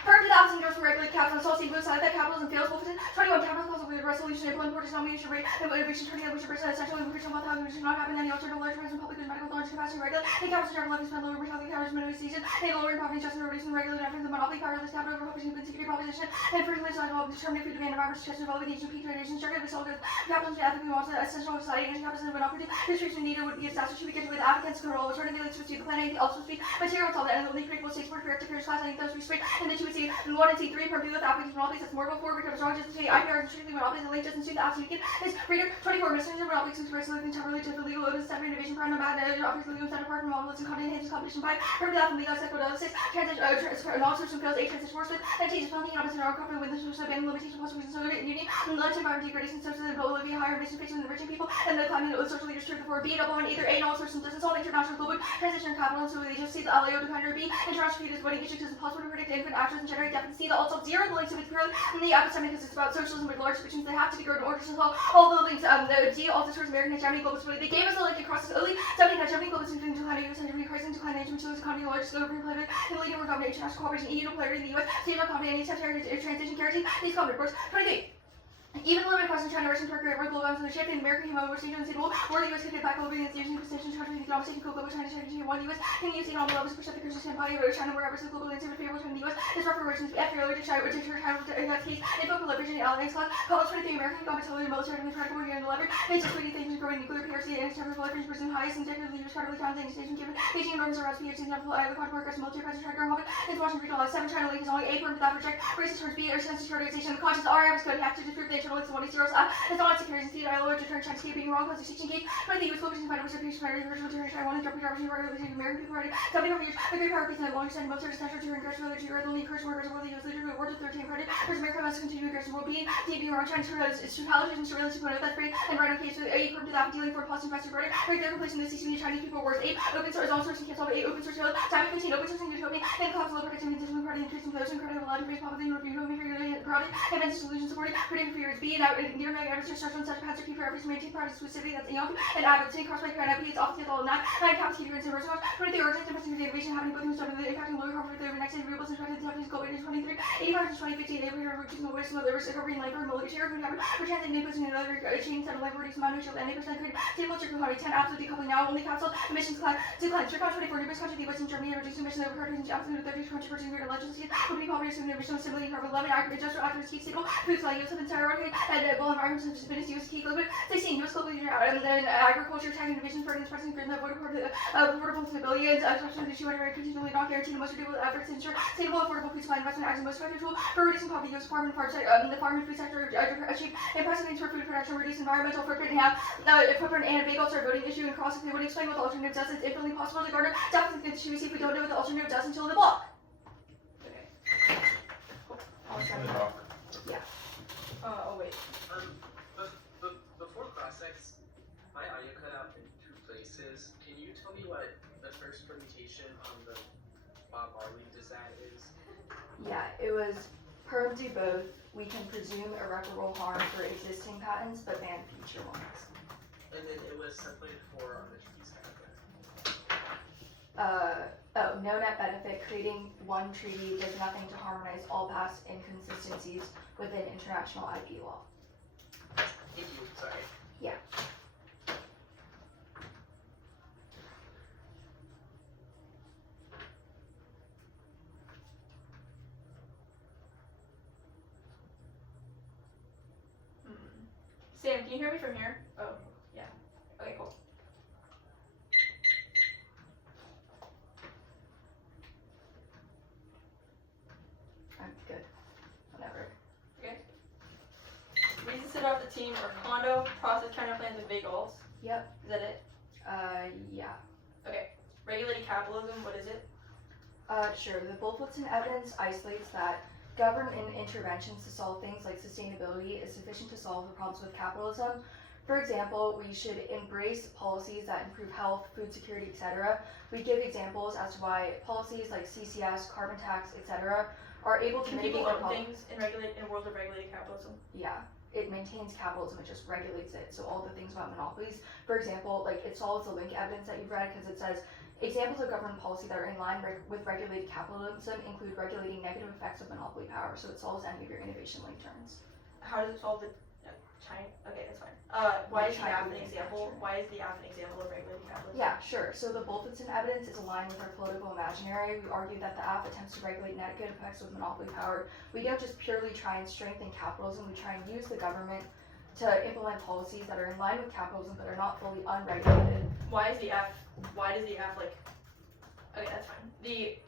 Per 2000 goes for regular capital, so see both sides that capitalism fails. 21 capital calls with resolution, employment, port, denomination rate, innovation, turning which percent essential immigration, wealth, housing, which should not happen. Any alternative large present public goods, medical knowledge, capacity, regular. The capital charge levies spend lower mortality, coverage, minimum season. They lowering poverty, justice, reducing regular deficit, the monopoly, powerless capital, over population, security proposition, and first place, develop, determining food demand, environment, stress, developing nation, peak generation, structure, we solve good. Capitalism, ethically wants an essential society, and capitalism, when opportunity, restriction needed would be established to begin with Africans control, alternatively, to the planet, also speed, material, solve and only critical states for active class, and those restraint, and the 2 would see, and 1 and see 3 from with application monopolies that's more before because wrong just to say IPRs and strictly monopolies and late just into the absolute is reader 24 messenger monopolies and price looking temporarily to the legal open center innovation prime no bad offers legal center apart from monopolies and content enhances competition by heard that from legal sector 6 transition non-social skills 8 transition force with and changes planning and opposite our company with the social ban limitation plus reasons so union and large environment degradation such as the Bolivia higher emission facing the enriching people and the climate with social leaders true before B double on either A no source doesn't solve international global transition capital so they just see the LAO to kind of B international treaties voting issues is impossible to predict infinite actions and generate deficit C the also 0 the links to its growth and the epistemic because it's about socialism with large fictions they have to be grown in order to solve all the links the D all the source American hegemony global stability they gave us a link across this early 17 hegemony global stability decline US and crisis and decline nation materials economy large scale employment and leading work dominant international cooperation EU player in the US state of company and transition guarantee these common reports 23 even limited questions China Russian Turkey over global and the shift in American human which nation unstable or the US could get back over against the Asian position country the economic global China China 1 US can use economic levels to push up the Christian empire over China wherever the global landscape favorable to the US is reparations after earlier to China which is China in that case info proliferation alliance class college 23 American government totally military and military war and leverage they just leading things growing nuclear PRC and external proliferation percent highest and technically leaders federally founded station given Beijing enormous around PRC and the contour aggressive military presence tracker Hong is watching regional 7 China link is only 8 permit that project racist towards B or census organization the conscious RF code have to disprove the internal links of 1 zeros it's not securities and the ILO to turn China being wrong because the 16 gate but the US focusing fight over separation parity virtual to Taiwan and Japanese American people already 75 years a great power piece and long standing most are essential to encourage relative to the only encourage more world the US leader who awarded 13 credit because America must continue aggression will be DB around China its totalitarian and surveillance to that's great and right on case with 8 to that dealing for positive investor border right there replacing the CCP Chinese people wars 8 open source all sourcing cancel 8 open source time 15 open sourcing utopian and cost low protecting the party increasing those incredible allowed to raise public review project advanced solution supporting predicting fears B and out near mega average structural such has to keep for every maintain private exclusivity that's young and advocacy cross by and it's often all 9 capacity and zero source 23 organized investing innovation happening both who started impacting lower comfort the next renewables and the Japanese goal 23 85 to 2015 neighborhood reducing the waste of the recovery and labor military for transit neighbors and another chain set of labor reducing non-neutral and 8% could stable circle 10 absolute decoupling now only cancel emissions decline circle 24 new country the West in Germany reducing emissions over countries absolute 30 to 20% greater legislation would be poverty and emission stability carbon 11 industrial actors keep stable foods like US and thyroid and well environment such as business US key global 16 US global leader and then agriculture tech innovation for expressing grid that would affordable to billions especially the 200 continually not guaranteed most renewable efforts to ensure stable affordable food supply investment as the most effective tool for reducing poverty US farm and the farm and food sector achieve impressive things for food production reduce environmental footprint and have footprint and big also voting issue and cross if they would explain what the alternative does it's infinitely possible to garner definitely see if we don't know what the alternative does until the block. Okay. Yeah. Oh wait. Before classics, my audio cut out in 2 places. Can you tell me what the first permutation on the Bob Marley design is? Yeah, it was perm do both. We can presume irreparable harm for existing patents, but ban future ones. And then it was separated for on the treaties No net benefit. Creating one treaty does nothing to harmonize all past inconsistencies within international IP law. Thank you, sorry. Yeah. Sam, can you hear me from here? Oh, yeah. Okay, cool. I'm good. Whatever. Okay. Reasons to adopt the team are condo, process counter plans, and big alts. Yep. Is that it? Yeah. Okay. Regulated capitalism, what is it? Sure. The Bulletin evidence isolates that government interventions to solve things like sustainability is sufficient to solve the problems with capitalism. For example, we should embrace policies that improve health, food security, etc. We give examples as to why policies like CCS, carbon tax, etc. are able to Can mitigate people the own problem. things in a world of regulated capitalism? Yeah, it maintains capitalism, it just regulates it. So all the things about monopolies, for example, like it solves the link evidence that you've read because it says examples of government policy that are in line with regulated capitalism include regulating negative effects of monopoly power. So it solves any of your innovation link terms. How does it solve the China? Okay, that's fine. Why is the app an example? Why is the app an example of regulated capitalism? Yeah, sure. So the Bulletin evidence is aligned with our political imaginary. We argue that the app attempts to regulate negative effects of monopoly power. We don't just purely try and strengthen capitalism. We try and use the government to implement policies that are in line with capitalism but are not fully unregulated. Why does the app like, okay, that's fine. The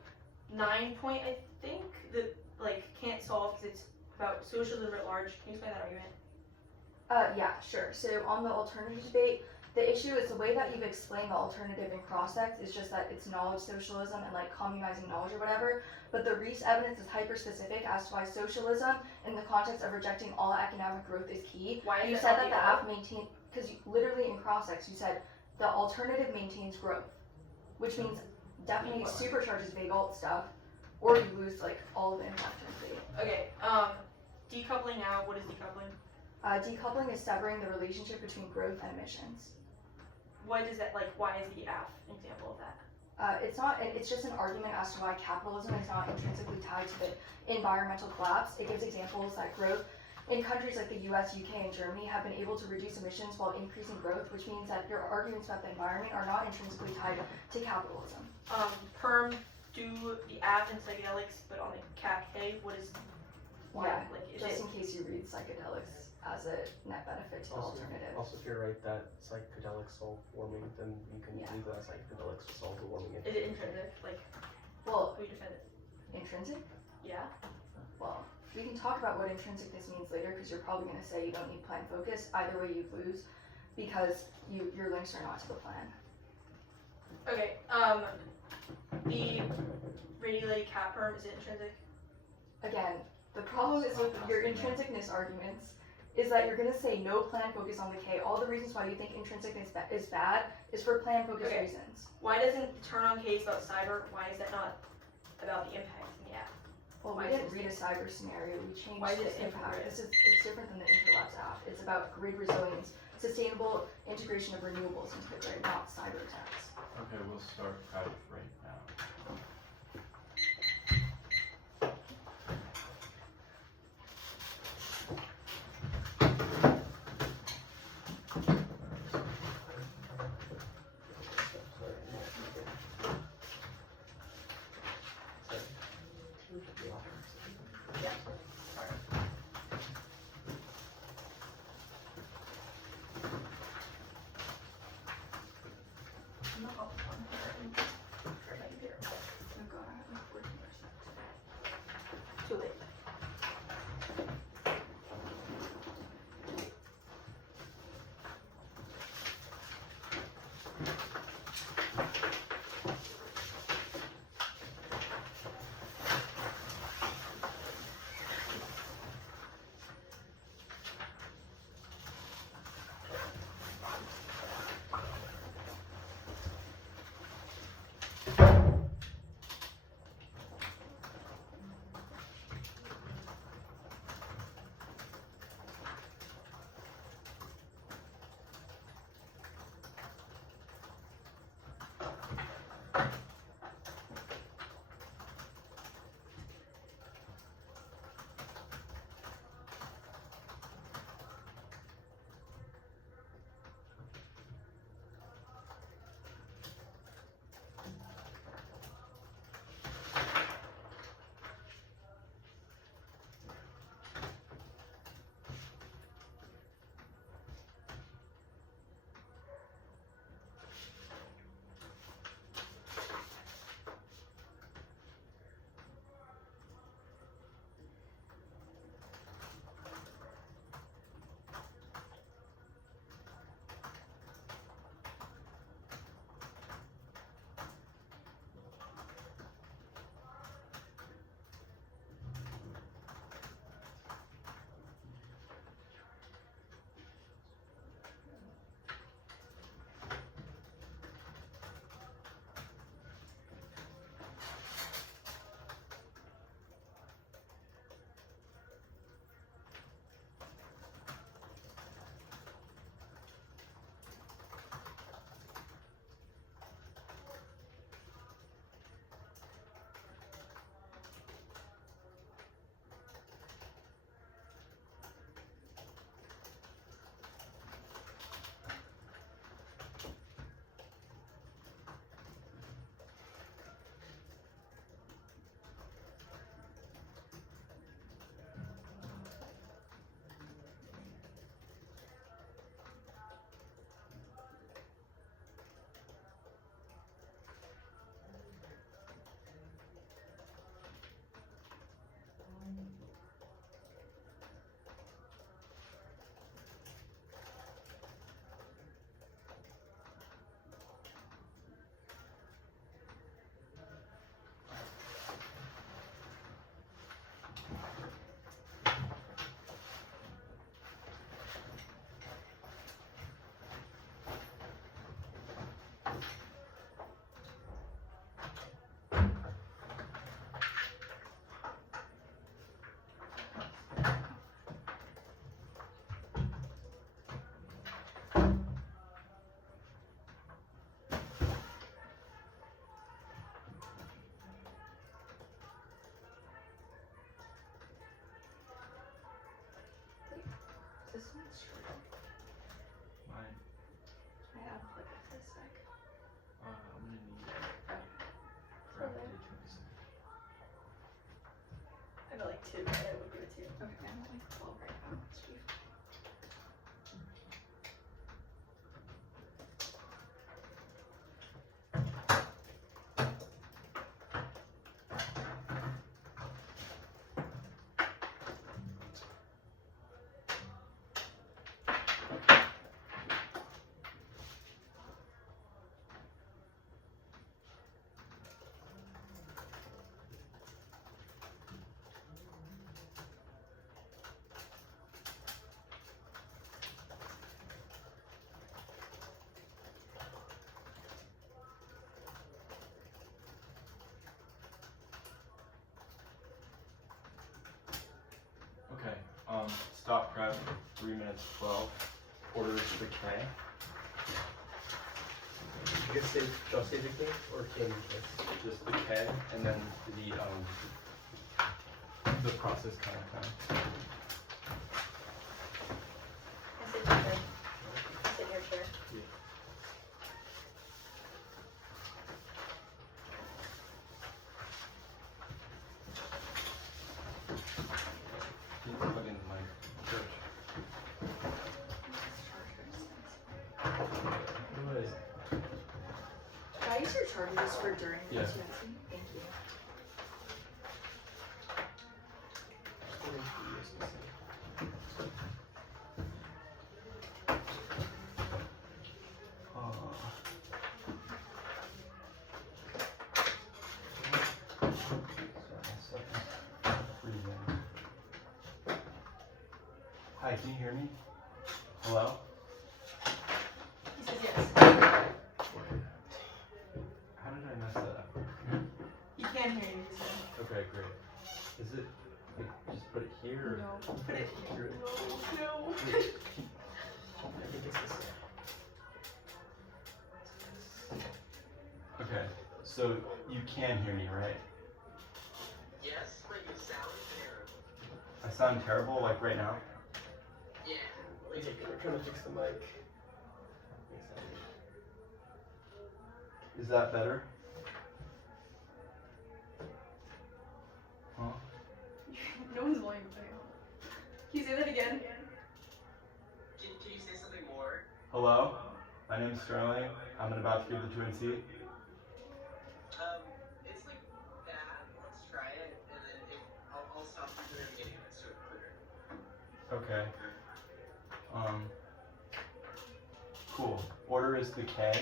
9 point, I think, that like can't solve because it's about socialism writ large. Can you explain that argument? Yeah, sure. So on the alternative debate, the issue is the way that you've explained the alternative in cross-text is just that it's knowledge socialism and like communizing knowledge or whatever. But the Reese evidence is hyper-specific as to why socialism in the context of rejecting all economic growth is key. Why is You it said not that the the app maintains, because literally in cross-text you said the alternative maintains growth, which means definitely What? supercharges vague alt stuff, or you lose like all of the impact intensity. Okay, decoupling now, what is decoupling? Decoupling is severing the relationship between growth and emissions. What is that, like, why is the app an example of that? It's just an argument as to why capitalism is not intrinsically tied to the environmental collapse. It gives examples that growth in countries like the US, UK, and Germany have been able to reduce emissions while increasing growth, which means that your arguments about the environment are not intrinsically tied to capitalism. Perm, do the app and psychedelics, but on the cap K, what is, why, Yeah, like, is just it, in case you read psychedelics as a net benefit to the alternative. Also, if you're right that psychedelics solve warming, then you can Yeah. legalize psychedelics to solve the warming. is it intrinsic, like, Well, we defend it? intrinsic? Yeah? Well, we can talk about what intrinsicness means later because you're probably going to say you don't need plan focus. Either way, you lose because your links are not to the plan. Okay, the regulated cap perm, is it intrinsic? Again, the problem is with your intrinsicness arguments is that you're going to say no plan focus on the K. All the reasons why you think intrinsicness is bad is for plan focus Okay. reasons. Why doesn't turn on K about cyber, why is that not about the impact in the app? Well, we Why didn't is it read a cyber scenario. We changed Why is the it impact. infrared? It's different than the Interlabs app. It's about grid resilience, sustainable integration of renewables into the grid, not cyber attacks. Okay, we'll start out right now. Too late. 2. I would give it 2. Okay, I'm at like 12 right now. It's pretty Okay, stop prep, 3 minutes 12. Orders the K. You can say just say the K or can Just the K, and then the process kind of thing. I sit here. I sit here, chair. Can you plug in the mic? Church. Can I use your chargers for during the Yeah. residency? Thank you. Hi, can you hear me? Hello? He says yes. How did I mess that up? He can hear you, he said. Okay, great. Is it, like, just put it here? Or? No. Put it here. No. I think it's the same. Okay, so you can hear me, right? Yes, but you sound terrible. I sound terrible, like right now? Yeah. We're trying to fix the mic. Is that better? Huh? No one's volume is very low. Can you say that again? Can you say something more? Hello? My name's Sterling. I'm about to give the twin seat. It's like bad. Let's try it, and then I'll stop you from the beginning and start clear. Okay. Cool. Order is the K,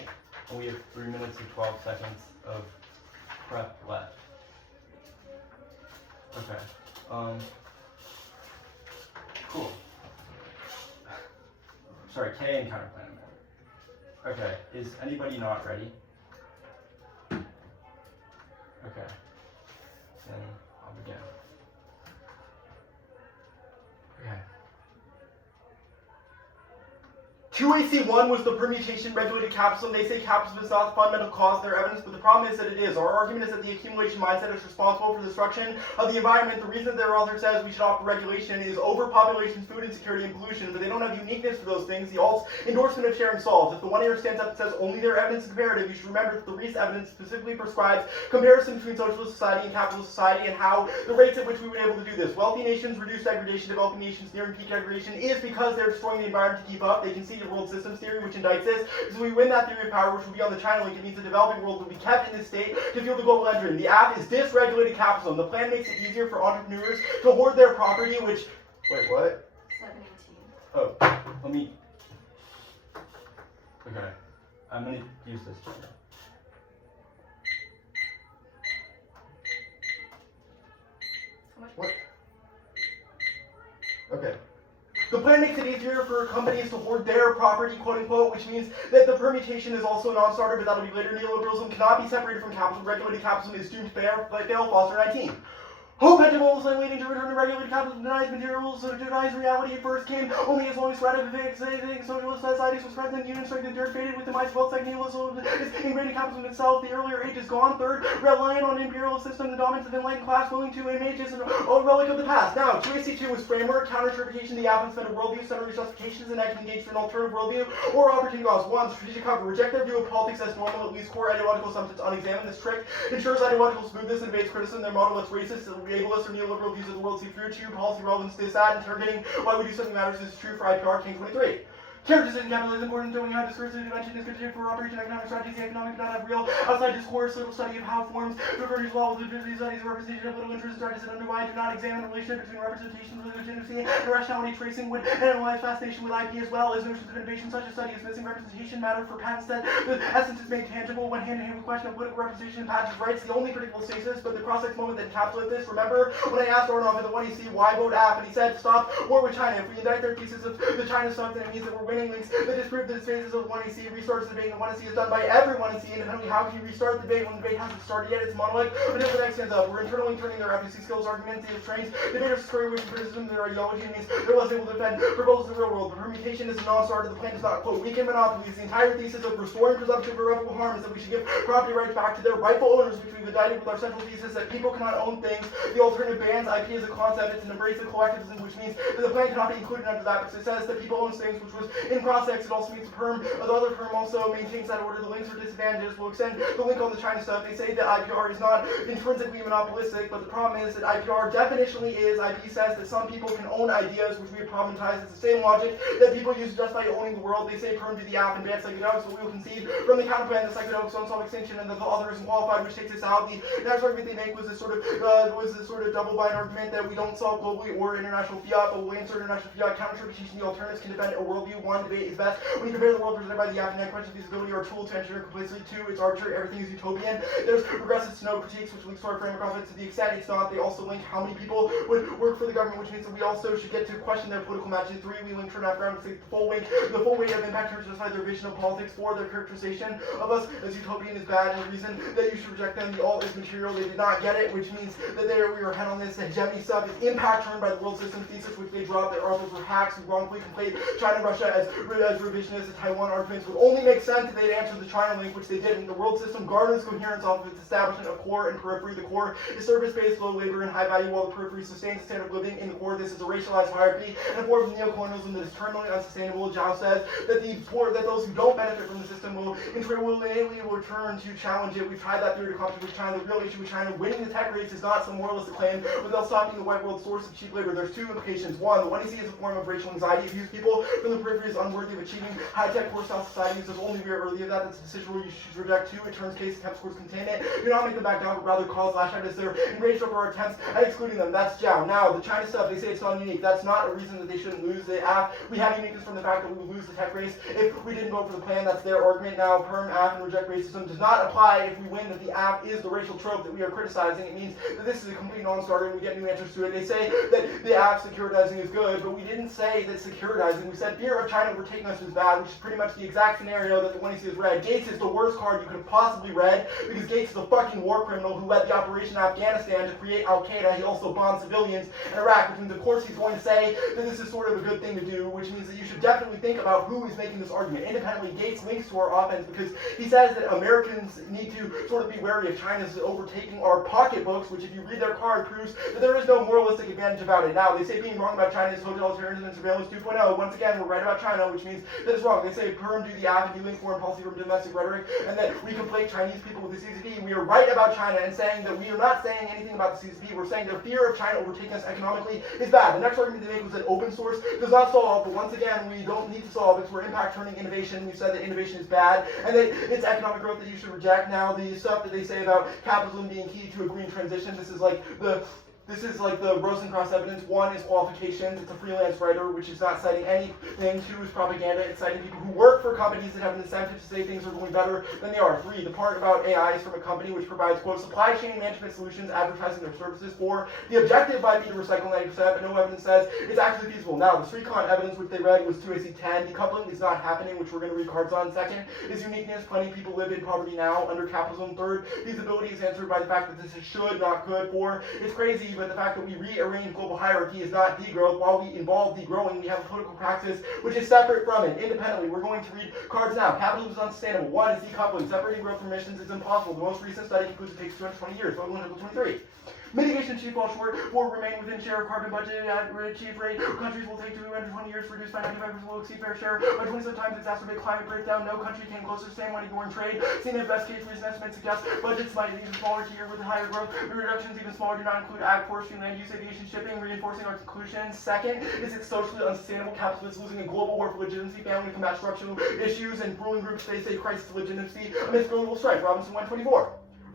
and we have 3 minutes and 12 seconds of prep left. Okay. Cool. Sorry, K and counterplan. Okay. Is anybody not ready? Okay. Then I'll begin. Okay. 2AC1 was the permutation regulated capitalism. They say capitalism is not the fundamental cause of their evidence, but the problem is that it is. Our argument is that the accumulation mindset is responsible for the destruction of the environment. The reason that their author says we should opt for regulation is overpopulation, food insecurity, and pollution, but they don't have uniqueness for those things. The alt's endorsement of sharing solves. If the one here stands up and says only their evidence is comparative, you should remember that the Reese evidence specifically prescribes comparison between socialist society and capitalist society and how the rates at which we would be able to do this. Wealthy nations reduce degradation, developing nations nearing peak degradation is because they're destroying the environment to keep up. They concede world systems theory, which indicts this. So we win that theory of power, which will be on the China link. It means the developing world will be kept in this state to fuel the global engine. The app is dysregulated capitalism. The plan makes it easier for entrepreneurs to hoard their property, which... Wait, what? 718. Oh, Let me. Okay. I'm gonna use this. How much? what? Okay. The plan makes it easier for companies to hoard their property, quote unquote, which means that the permutation is also a non-starter, but that'll be later. Neoliberalism cannot be separated from capitalism. Regulated capitalism is doomed to fail. Foster 19. Hope vegetables and waiting to return to regulated capitalism denies materials, so denies reality. It first came only as long as ratification socialist societies was present. Union strength and dirt faded with the mice wealth like neoliberalism is ingrained in capitalism itself. The earlier age is gone. Third, reliant on imperial system, the dominance of the enlightened class willing to image is a relic of the past. Now, 2AC2 was framework, counter-interpretation, the app instead of worldview, center justifications, and acting engaged in an alternative worldview, or opportunity laws. 1. Strategic cover. Reject their view of politics as normal, at least core ideological assumptions unexamined. This trick ensures ideological smoothness and evades criticism. Their model lets racists ableist or neoliberal views of the world seep through to policy relevance to this, that, interrogating why we do something matters is true for IPR King 23. Characters in capitalism, important doing how discursive dimension is considered for operation economic strategies. The economic do not have real outside discourse, little study of how forms, referring to law with studies of representation of little interest, strategies that underlie, do not examine the relationship between representation, legitimacy, and rationality, tracing would analyze fascination with IP as well as notions of innovation. Such a study is missing representation matter for patents that the essence is made tangible when hand in hand with question of political representation and patents rights. The only predictable stasis, but the cross-sex moment that encapsulates this. Remember when I asked Arnav in the 1EC why vote app, and he said stop war with China. If we indict their pieces of the China stuff, then it means that we're winning links that disprove the phases of 1EC, restarts the debate, and 1EC is done by every 1EC independently. How can you restart the debate when the debate hasn't started yet? It's monolith until the next stands up. We're internally turning their FEC skills arguments. They have trained debaters to square away from criticism. Their ideology means they're less able to defend proposals in the real world. The permutation is a non-starter. The plan does not, quote, weaken monopolies. The entire thesis of restoring presumption of irreparable harm is that we should give property rights back to their rightful owners, which we've indicted with our central thesis that people cannot own things. The alternative bans IP as a concept. It's an embrace of collectivism, which means that the plan cannot be included under that because it says that people own things, which was in cross-sex. It also means the perm. The other firm also maintains that order. The links are disadvantages. We'll extend the link on the China stuff. They say that IPR is not intrinsically monopolistic, but the problem is that IPR definitionally is. IP says that some people can own ideas, which we have problematized. It's the same logic that people use to justify owning the world. They say perm to the app and ban psychedelics, but we will concede from the counterplan that psychedelics don't solve extinction and that the author isn't qualified, which takes this out. The next argument they make was this sort of double-blind argument that we don't solve globally or international fiat, but we'll insert international fiat. Counter-interpretation, the alternatives can defend a worldview. One, debate is best when you compare the world presented by the app and question feasibility or tool to engineer complacently. Two, it's arbitrary, everything is utopian. There's regressive snow critiques, which links to our framework of it. To the extent it's not, they also link how many people would work for the government, which means that we also should get to question their political matches. Three, we link to an background to the full weight of impact to justify their vision of politics. Four, their characterization of us as utopian is bad, and the reason that you should reject them. The alt is material, they did not get it, which means that we were ahead on this. The hegemony stuff is impact turned by the world system thesis, which they dropped. Their authors were hacks who wrongfully conflate China and Russia as revisionist. The Taiwan arguments would only make sense if they'd answered the China link, which they didn't. The world system garners coherence off of its establishment of core and periphery. The core is service-based, low labor, and high value, while the periphery sustains the standard of living. In the core, this is a racialized hierarchy and a form of neocolonialism that is terminally unsustainable. Zhao says that those who don't benefit from the system will return to challenge it. We've tried that theory to accomplish with China. The real issue with China winning the tech race is not some moralistic claim without stopping the white world source of cheap labor. There's two implications. One, the 1EC is a form of racial anxiety. It views people from the periphery as unworthy of achieving high-tech core-style societies. There's only we're early of that. That's a decision where you should reject. Two, it turns cases kept scores contain it. Do not make them back down, but rather cause lash out as they're enraged over our attempts at excluding them. That's Zhao. Now, the China stuff, they say it's not unique. That's not a reason that they shouldn't lose the app. We have uniqueness from the fact that we would lose the tech race if we didn't vote for the plan. That's their argument. Now, perm app and reject racism does not apply if we win that the app is the racial trope that we are criticizing. It means that this is a complete non-starter and we get new answers to it. They say that the app securitizing is good, but we didn't say that securitizing. We said fear of China overtaking us is bad, which is pretty much the exact scenario that the 1EC has read. Gates is the worst card you could have possibly read because Gates is a fucking war criminal who led the operation in Afghanistan to create Al-Qaeda. He also bombed civilians in Iraq, which means of course he's going to say that this is sort of a good thing to do, which means that you should definitely think about who is making this argument. Independently, Gates links to our offense because he says that Americans need to sort of be wary of China's overtaking our pocketbooks, which if you read their card proves that there is no moralistic advantage about it. Now, they say being wrong about China is totalitarianism and surveillance 2.0. Once again, we're right about China, which means that it's wrong. They say perm do the app and delink foreign policy from domestic rhetoric, and that we conflate Chinese people with the CCP. We are right about China and saying that we are not saying anything about the CCP. We're saying their fear of China overtaking us economically is bad. The next argument they make was that open source does not solve, but once again, we don't need to solve it. We're impact turning innovation. We said that innovation is bad, and that it's economic growth that you should reject. Now, the stuff that they say about capitalism being key to a green transition, this is like the Rosencrantz evidence. One is qualifications. It's a freelance writer, which is not citing anything. Two is propaganda. It's citing people who work for companies that have an incentive to say things are going better than they are. Three, the part about AI is from a company which provides, quote, supply chain management solutions, advertising their services. Four, the objective might be to recycle 90%, but no evidence says it's actually feasible. Now, the Srikant evidence which they read was 2AC10. Decoupling is not happening, which we're going to read cards on. Second is uniqueness. Plenty of people live in poverty now under capitalism. Third, feasibility is answered by the fact that this is should, not could. Four, it's crazy, but the fact that we rearrange global hierarchy is not degrowth. While we involve degrowing, we have a political praxis which is separate from it. Independently, we're going to read cards now. Capitalism is unsustainable. One is decoupling. Separating growth from emissions is impossible. The most recent study concludes it takes 220 years. Vote 23. Mitigation achieved fall short, or remain within share of carbon budget at achieved rate. Countries will take 220 years to reduce by 95% will exceed fair share. By 27 times exacerbate climate breakdown. No country came closer to same money born trade. Seen in best case recent estimates suggest budgets might be even smaller year with higher growth. The reductions even smaller do not include ag, forestry, land use, aviation, shipping, reinforcing our conclusion. Second, is it socially unsustainable? Capitalism losing a global war for legitimacy, failing to combat structural issues, and ruling groups face a crisis of legitimacy amidst global strife. Robinson 124.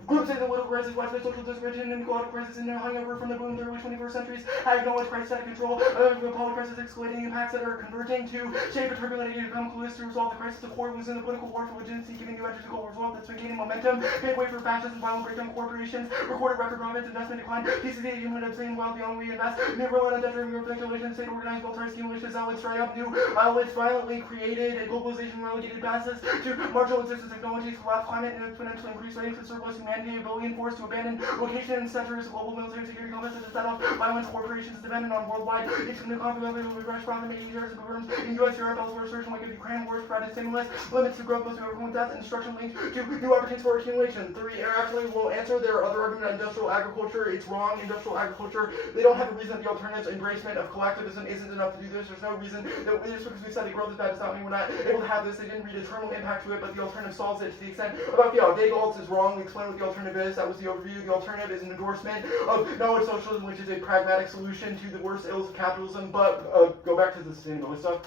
Groups say the political crisis, widespread social disintegration, and ecological crisis, and hangover from the boom of the early 21st centuries have acknowledged crisis out of control. The public crisis escalating impacts that are converging to shape a turbulent economic list to resolve the crisis of core within the political war for legitimacy, giving new entries to global result that's been gaining momentum. Make way for fascist and violent breakdown corporations. Recorded record profits, investment decline. PCC human obscene wealth beyond we invest. New rollout and detriment of speculation, state organized military scheme militias outlets dry up. New outlets violently created. Globalization relegated masses to marginal existence technologies, collapse climate, and exponentially increased ratings of surplus humanity, ability and force to abandon location and centers of global military security complex to set off violence corporations dependent on worldwide economic conflict will regress profit making years of governments in U.S., Europe, elsewhere, surging like Ukraine, war, spread stimulus, limits to growth, most to overcome death, and destruction linked to new opportunities for accumulation. 3, actually will answer their other argument on industrial agriculture. It's wrong. Industrial agriculture, they don't have a reason that the alternatives embracement of collectivism isn't enough to do this. There's no reason that just because we said the growth is bad does not mean we're not able to have this. They didn't read a terminal impact to it, but the alternative solves it to the extent about the Dagalds is wrong. We explained what the alternative is. That was the overview. The alternative is an endorsement of knowledge socialism, which is a pragmatic solution to the worst ills of capitalism. But go back to the sustainability stuff.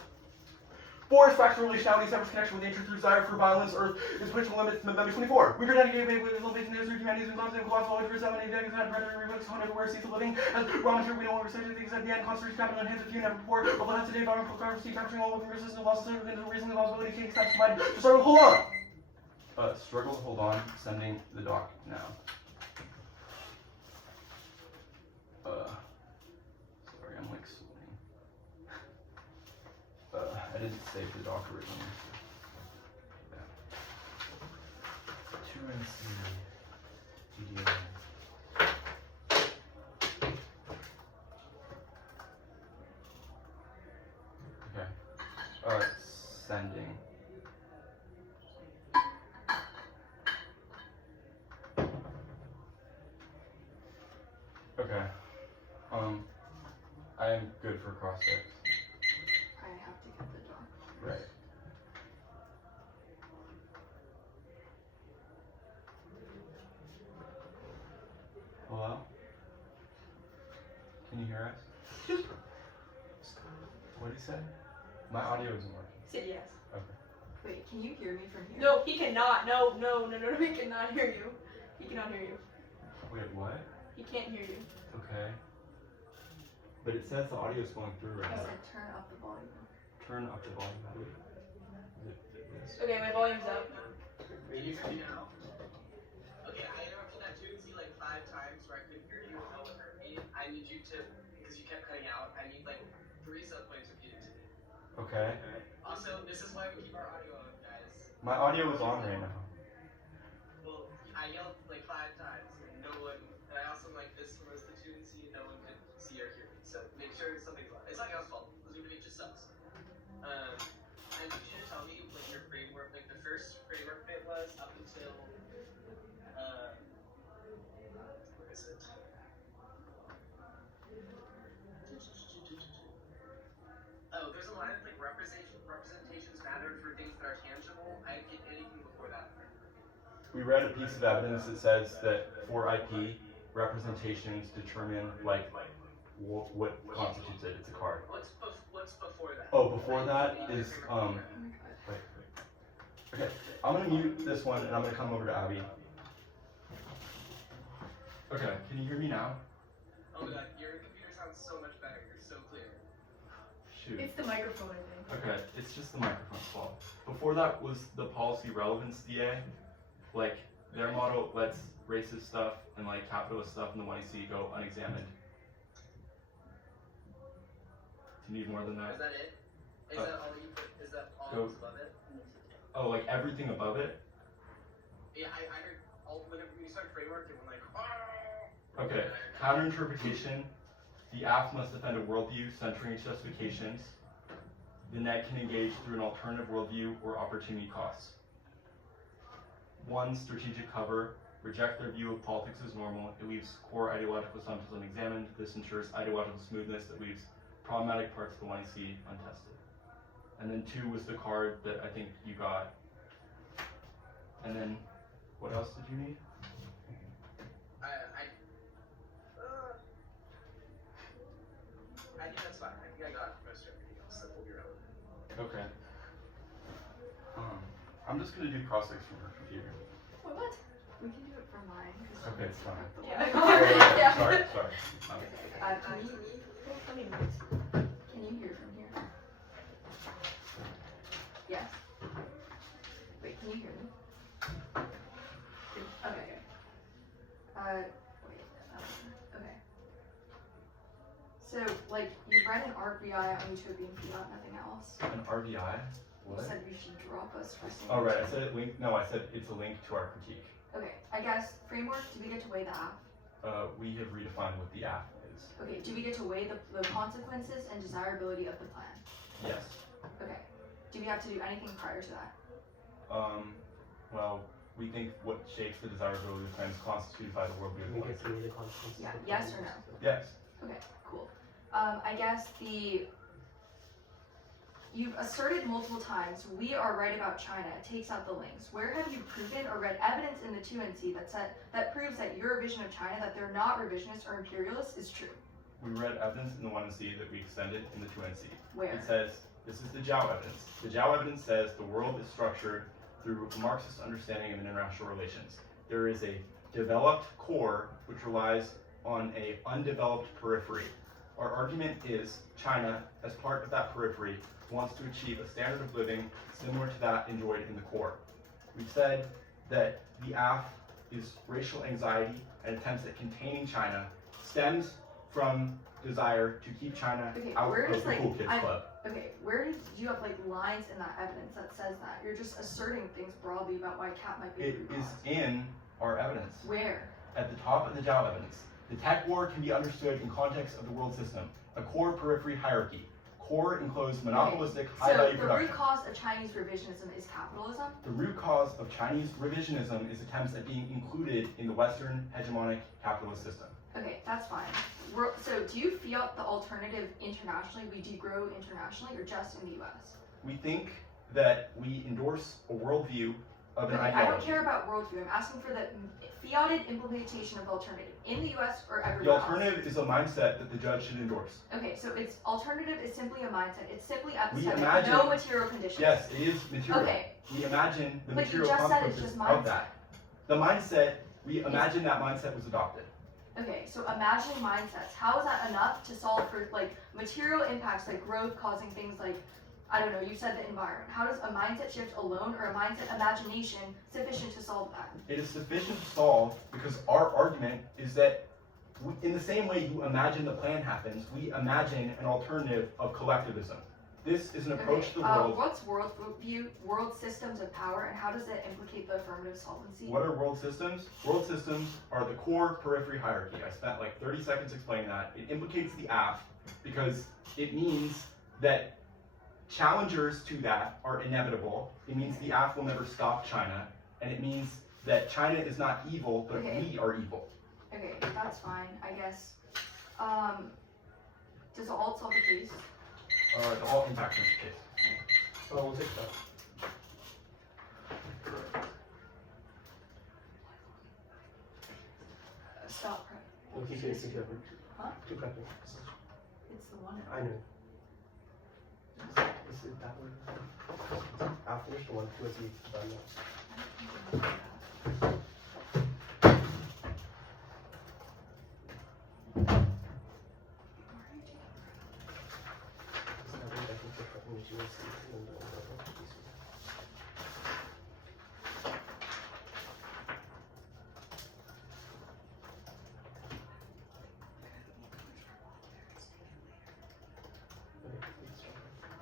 4 is factual relationality, separate connection with nature through desire for violence. Earth is which limits. Number 24. We pretend to give away with elevation of humanity and concept of colossal life for 7 8 days, not predator reflex on everywhere sees the living as raw material. We don't want research things at the end. Concentrate capital enhance a few never before. But what today about controversy capturing all within resistance of loss of into reasonable possibility takes steps provided to start with hold on. Struggle to hold on, sending the doc now. Sorry, I'm like sweating. I didn't save the doc originally. Yeah. 2NC DDI. Okay. Sending. Okay. I am good for cross-checks. I have to get the doc. Right. Hello? Can you hear us? What did he say? My audio isn't working. He said yes. Okay. Wait, can you hear me from here? No, he cannot. No, he cannot hear you. He cannot hear you. Wait, what? He can't hear you. Okay. But it says the audio is going through right I now. said turn up the volume. Turn up the volume. How do we? Is it this? Okay, my volume's up. Can you hear me now? Okay, I interrupted that 2NC like 5 times where I couldn't hear you and no one heard me. I need you to, because you kept cutting out, I need like 3 subpoints repeated to me. Okay. Also, this is why we keep our audio on, guys. My audio is on right now. Well, I yelled like 5 times and no one, and I also like this was the 2NC and no one could see or hear me. So make sure something's on. It's not y'all's fault. It just sucks. I need you to tell me what your framework, like the first framework bit was up until, where is it? Oh, there's a line like representations matter for things that are tangible. I didn't get anything before that. We read a piece of evidence that says that for IP, representations determine like what constitutes it. It's a card. What's before that? Oh, before that is wait. Okay, I'm gonna mute this one and I'm gonna come over to Abby. Okay, can you hear me now? Oh my god, your computer sounds so much better. You're so clear. Shoot. It's the microphone, I think. Okay, it's just the microphone's fault. Before that was the policy relevance DA. Like, their model lets racist stuff and like capitalist stuff in the 1EC go unexamined. Do you need more than that? Is that it? Is that all you put? Is that all Go. that's above it? Oh, like everything above it? Yeah, I heard all whenever you start framework it went like Okay, counterinterpretation. The act must defend a worldview centering its justifications. The net can engage through an alternative worldview or opportunity costs. 1, strategic cover. reject their view of politics as normal. It leaves core ideological assumptions unexamined. This ensures ideological smoothness that leaves problematic parts of the YC untested. And then 2 was the card that I think you got. And then, what else did you need? I think that's fine. I think I got most everything else that will be relevant. Okay. I'm just gonna do cross-checks from her computer. Wait, what? We can do it from mine. Okay, it's fine. Yeah. Yeah. Sorry. Can you hear from here? Yes. Wait, can you hear me? Okay, good. Okay. So, like, you read an RBI on utopian fiat, nothing else. An RBI? You What? said we should drop us for some. Oh, right. I said it link. No, I said it's a link to our critique. Okay, I guess framework. Do we get to weigh the app? We have redefined what the app is. Okay, do we get to weigh the consequences and desirability of the plan? Yes. Okay. Do we have to do anything prior to that? Well, we think what shapes the desirability of the plan is constituted by the worldview of the plan. Yeah. Yes or no? Yes. Okay, cool. I guess you've asserted multiple times, we are right about China. It takes out the links. Where have you proven or read evidence in the 2NC that proves that your vision of China, that they're not revisionist or imperialist, is true? We read evidence in the 1NC that we extended in the 2NC. Where? It says, this is the Zhao evidence. The Zhao evidence says the world is structured through a Marxist understanding of international relations. There is a developed core which relies on an undeveloped periphery. Our argument is China, as part of that periphery, wants to achieve a standard of living similar to that enjoyed in the core. We've said that the AF is racial anxiety and attempts at containing China stems from desire to keep China out where of does, the cool kids club. Okay, where do you have like lines in that evidence that says that? You're just asserting things broadly about why CAP might be a It root is cause. in our evidence. Where? At the top of the Zhao evidence. The tech war can be understood in context of the world system, a core periphery hierarchy. Core enclosed monopolistic high-value So the production. root cause of Chinese revisionism is capitalism? The root cause of Chinese revisionism is attempts at being included in the Western hegemonic capitalist system. Okay, that's fine. So do you fiat the alternative internationally? We degrow internationally or just in the US? We think that we endorse a worldview of an Okay, ideology. I don't care about worldview. I'm asking for the fiated implementation of the alternative in the US or everywhere The else. alternative is a mindset that the judge should endorse. Okay, so it's alternative is simply a mindset. It's simply We epistemic, imagine- no material conditions. Yes, it is material. Okay. We imagine the But you material just said it's consequences just of mindset. that. The mindset, we imagine that mindset was adopted. Okay, so imagining mindsets, how is that enough to solve for like material impacts like growth causing things like, I don't know, you said the environment. How does a mindset shift alone or a mindset imagination sufficient to solve that? It is sufficient to solve because our argument is that in the same way you imagine the plan happens, we imagine an alternative of collectivism. This is an approach to the world. What's worldview, world systems of power, and how does it implicate the affirmative solvency? What are world systems? World systems are the core periphery hierarchy. I spent like 30 seconds explaining that. It implicates the AF because it means that challengers to that are inevitable. It means the AF will never stop China, and it means that China is not evil, but Okay. we are evil. Okay, that's fine, I guess. Does the alt solve the case? The alt impact in this case. Oh, we'll take that. Stop prep. We'll keep it together. Huh? Keep prepping. It's the one. I know. Is it that one? I'll finish the one towards the done now.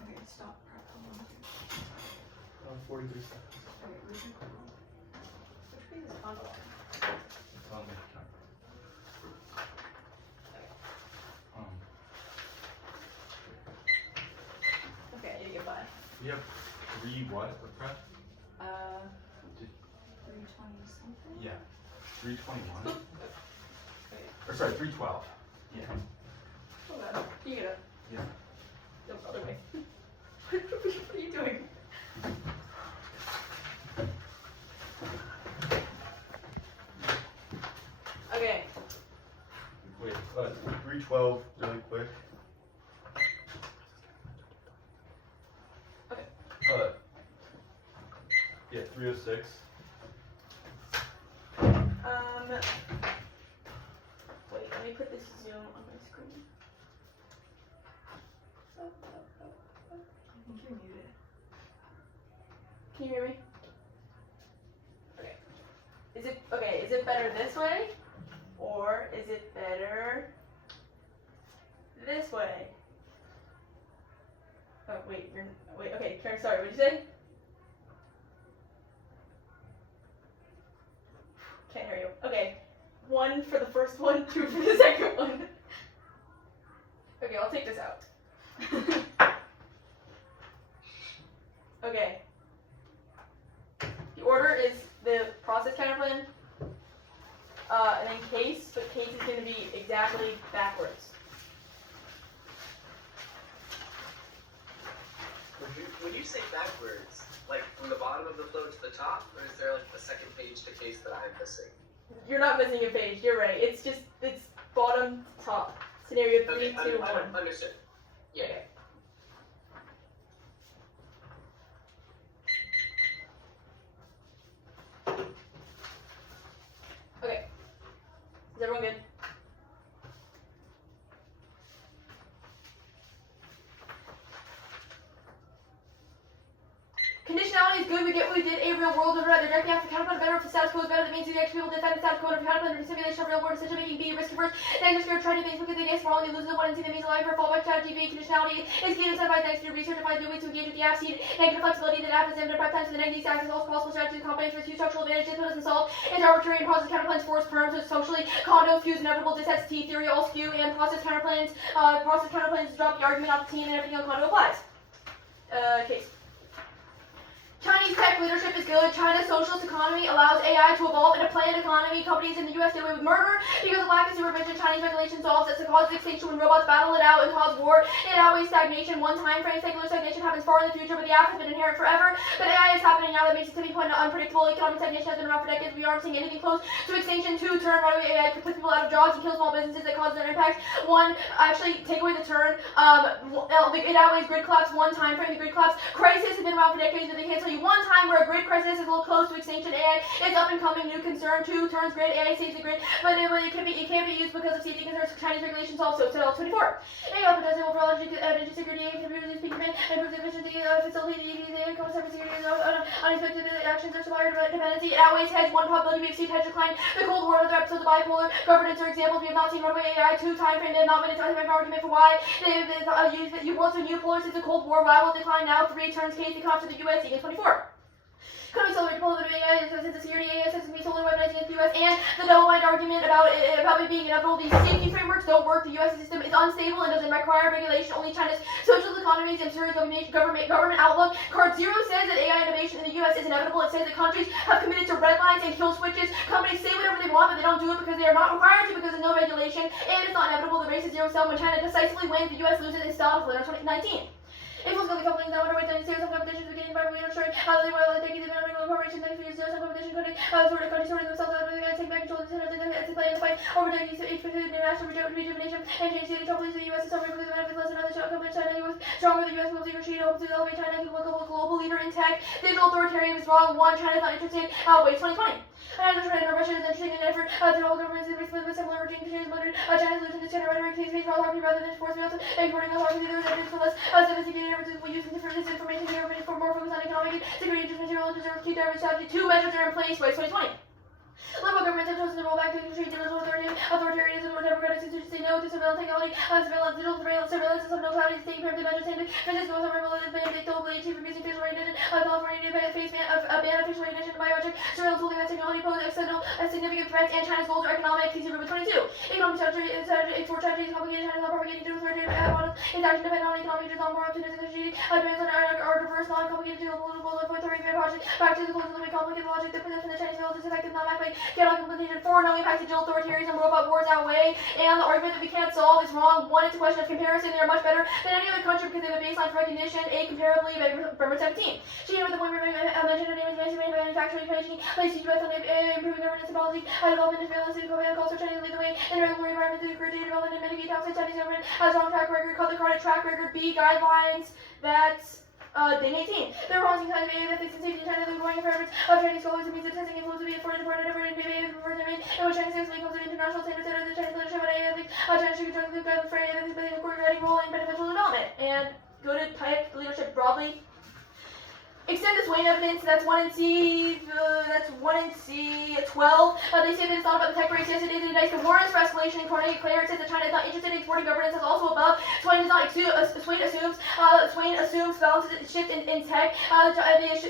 Okay, stop prep. Hold on. 43 seconds. Okay, where's your code? Which page is on? It's on the account. Okay, I need to get by. We have 3 what? What prep? 320 something? Yeah. 321. Or sorry, 312. Yeah. Hold on. You get up. Yeah. No, other way. What are you doing? Okay. Wait, 312, really quick. Okay. Yeah, 306. Wait, let me put this Zoom on my screen. I think you're muted. Can you hear me? Okay. Is it better this way? Or is it better this way? Oh, wait, okay, Karen, sorry, what'd you say? Can't hear you. Okay, 1 for the first one, 2 for the second one. Okay, I'll take this out. Okay. The order is the process counterplan, and then case, but case is going to be exactly backwards. When you say backwards, like from the bottom of the flow to the top, or is there like a second page to case that I'm missing? You're not missing a page, you're right. It's bottom, top. Scenario 3, Okay, 2, 1. Understood. Yeah. Okay. Okay. Is everyone good? Conditionality is good, we get what we did, a real world over other directly after counterplan better if the status quo is better, that means you actually people defend the status quo, if counterplan under simulation of real world decision making, B, risk averse, negative scared, trying to things because they guess wrong, you lose the one and see that means alive for fallback strategy, B, conditionality is key to incentivize negative research and find new ways to engage with the app seed, negative flexibility that app is limited prep times to the negative access all possible strategies, companies for few structural advantages, but doesn't solve, and arbitrary and process counterplans force firms to socially, condo, fuse, inevitable, dissets, T theory, all skew, and process counterplans drop the argument off the team and everything on condo applies. Case. Chinese tech leadership is good. China's socialist economy allows AI to evolve in a planned economy. Companies in the U.S. do away with murder because of lack of supervision. Chinese regulation solves it to cause extinction when robots battle it out and cause war. It outweighs stagnation. One time frame, secular stagnation happens far in the future, but the app has been inherent forever. But AI is happening now that makes it tipping point unpredictable. Economic stagnation has been around for decades. We aren't seeing anything close to extinction. 2, turn runaway AI puts people out of jobs and kills small businesses that cause their impact. 1, actually take away the turn. It outweighs grid collapse. One time frame, the grid collapse crisis has been around for decades, but they can't tell you one time where a grid crisis is a little close to extinction. AI is up and coming, new concern. 2, turns grid. AI saves the grid, but it can't be used because of safety concerns. Chinese regulations also. So 24. AI opens the overall energy security. AI can reduce peak demand, improves efficiency, facility, AI comes cybersecurity, unexpected actions or supplier dependency. It outweighs hedge. 1, probability we exceed hedge decline. The Cold War, other episodes of bipolar governance are examples. We have not seen runaway AI. 2, time frame. They have not made a time frame argument for why they used it. You also unipolar since the Cold War. Why will decline now? 3, turns case. They come to the U.S. Equals 24. Could be solar deployment of AI since the security AI systems be solar weaponized against the U.S. and the double-minded argument about it being inevitable. These safety frameworks don't work. The U.S. system is unstable and doesn't require regulation. Only China's socialist economy is absurd government outlook. Card 0 says that AI innovation in the U.S. is inevitable. It says that countries have committed to red lines and kill switches. Companies say whatever they want, but they don't do it because they are not required to because there's no regulation. And it's not inevitable. The race is 0-sum. When China decisively wins, the U.S. loses its style until 2019. Equals going to be companies that underway then serious competition beginning by we short how they will take the medical corporation then for zero competition coding sort of themselves out of the take back control of the center and play in the fight over the each for the international rejuvenation and change the troubles of the US is suffering because the benefits less than other companies. China was stronger than the US will see retreat hopes to elevate China into a global leader in tech. Digital authoritarianism is wrong. 1, China is not interested. Wait, 2020. Another trend of Russia is interesting in an effort to hold governments in with similar regime to change murdered. China's losing this gender rhetoric takes for authority rather than force. We also exporting authority to the for less sophisticated efforts we use different disinformation here for more focus on economic security, interest, material, interest, key drivers strategy. 2 measures are in place by 2020. Liberal governments have chosen to roll back to trade digital authoritarianism or democratic institutions say no to surveillance technology, surveillance, digital surveillance of no cloud, state preemptive measures, and Francisco Summerville is banned, globally chief abusing facial recognition, California face ban of facial recognition, biometric surveillance holding that technology pose external significant threats, and China's goals are economic. See Ribbon 22. Economic strategy, export strategy is complicated. China is not propagating to authoritarian models. Its action depend on economic just on more optimism and strategy. Advance on our diverse, non-complicated geopolitical authority project. Back to the goals of the complicated logic. The position of the Chinese capitalism is effective, not like chaotic implementation. 4, no impacts digital authoritarianism, robot wars outweigh, and the argument that we can't solve is wrong. 1, it's a question of comparison. They are much better than any other country because they have a baseline for recognition. 8, comparably, Burma 17. She with the point I mentioned, her name is manufacturing, training, place teach on improving governance and policy, high development, realistic, and culture, China to lead the way, and regulatory environment to encourage development and mitigate outside Chinese government has a strong track record, called the carded track record. B, guidelines. That's Thing 18. There are promising signs of ethics and safety in China. The growing preference of Chinese scholars and means of testing influence will be afforded for whatever in which China stands when it comes to international standards and the Chinese leadership and ethics. China should control the guidance for ethics, but the coordinating role in beneficial development. And go to TAIEC leadership broadly. Extend this Wayne evidence, that's 1 in C, 12. They say that it's not about the tech race, yes it is, it indicates the war is for escalation, and Cornelia Clare says that China is not interested in exporting governance, that's also above. Swain assumes balance shift in tech,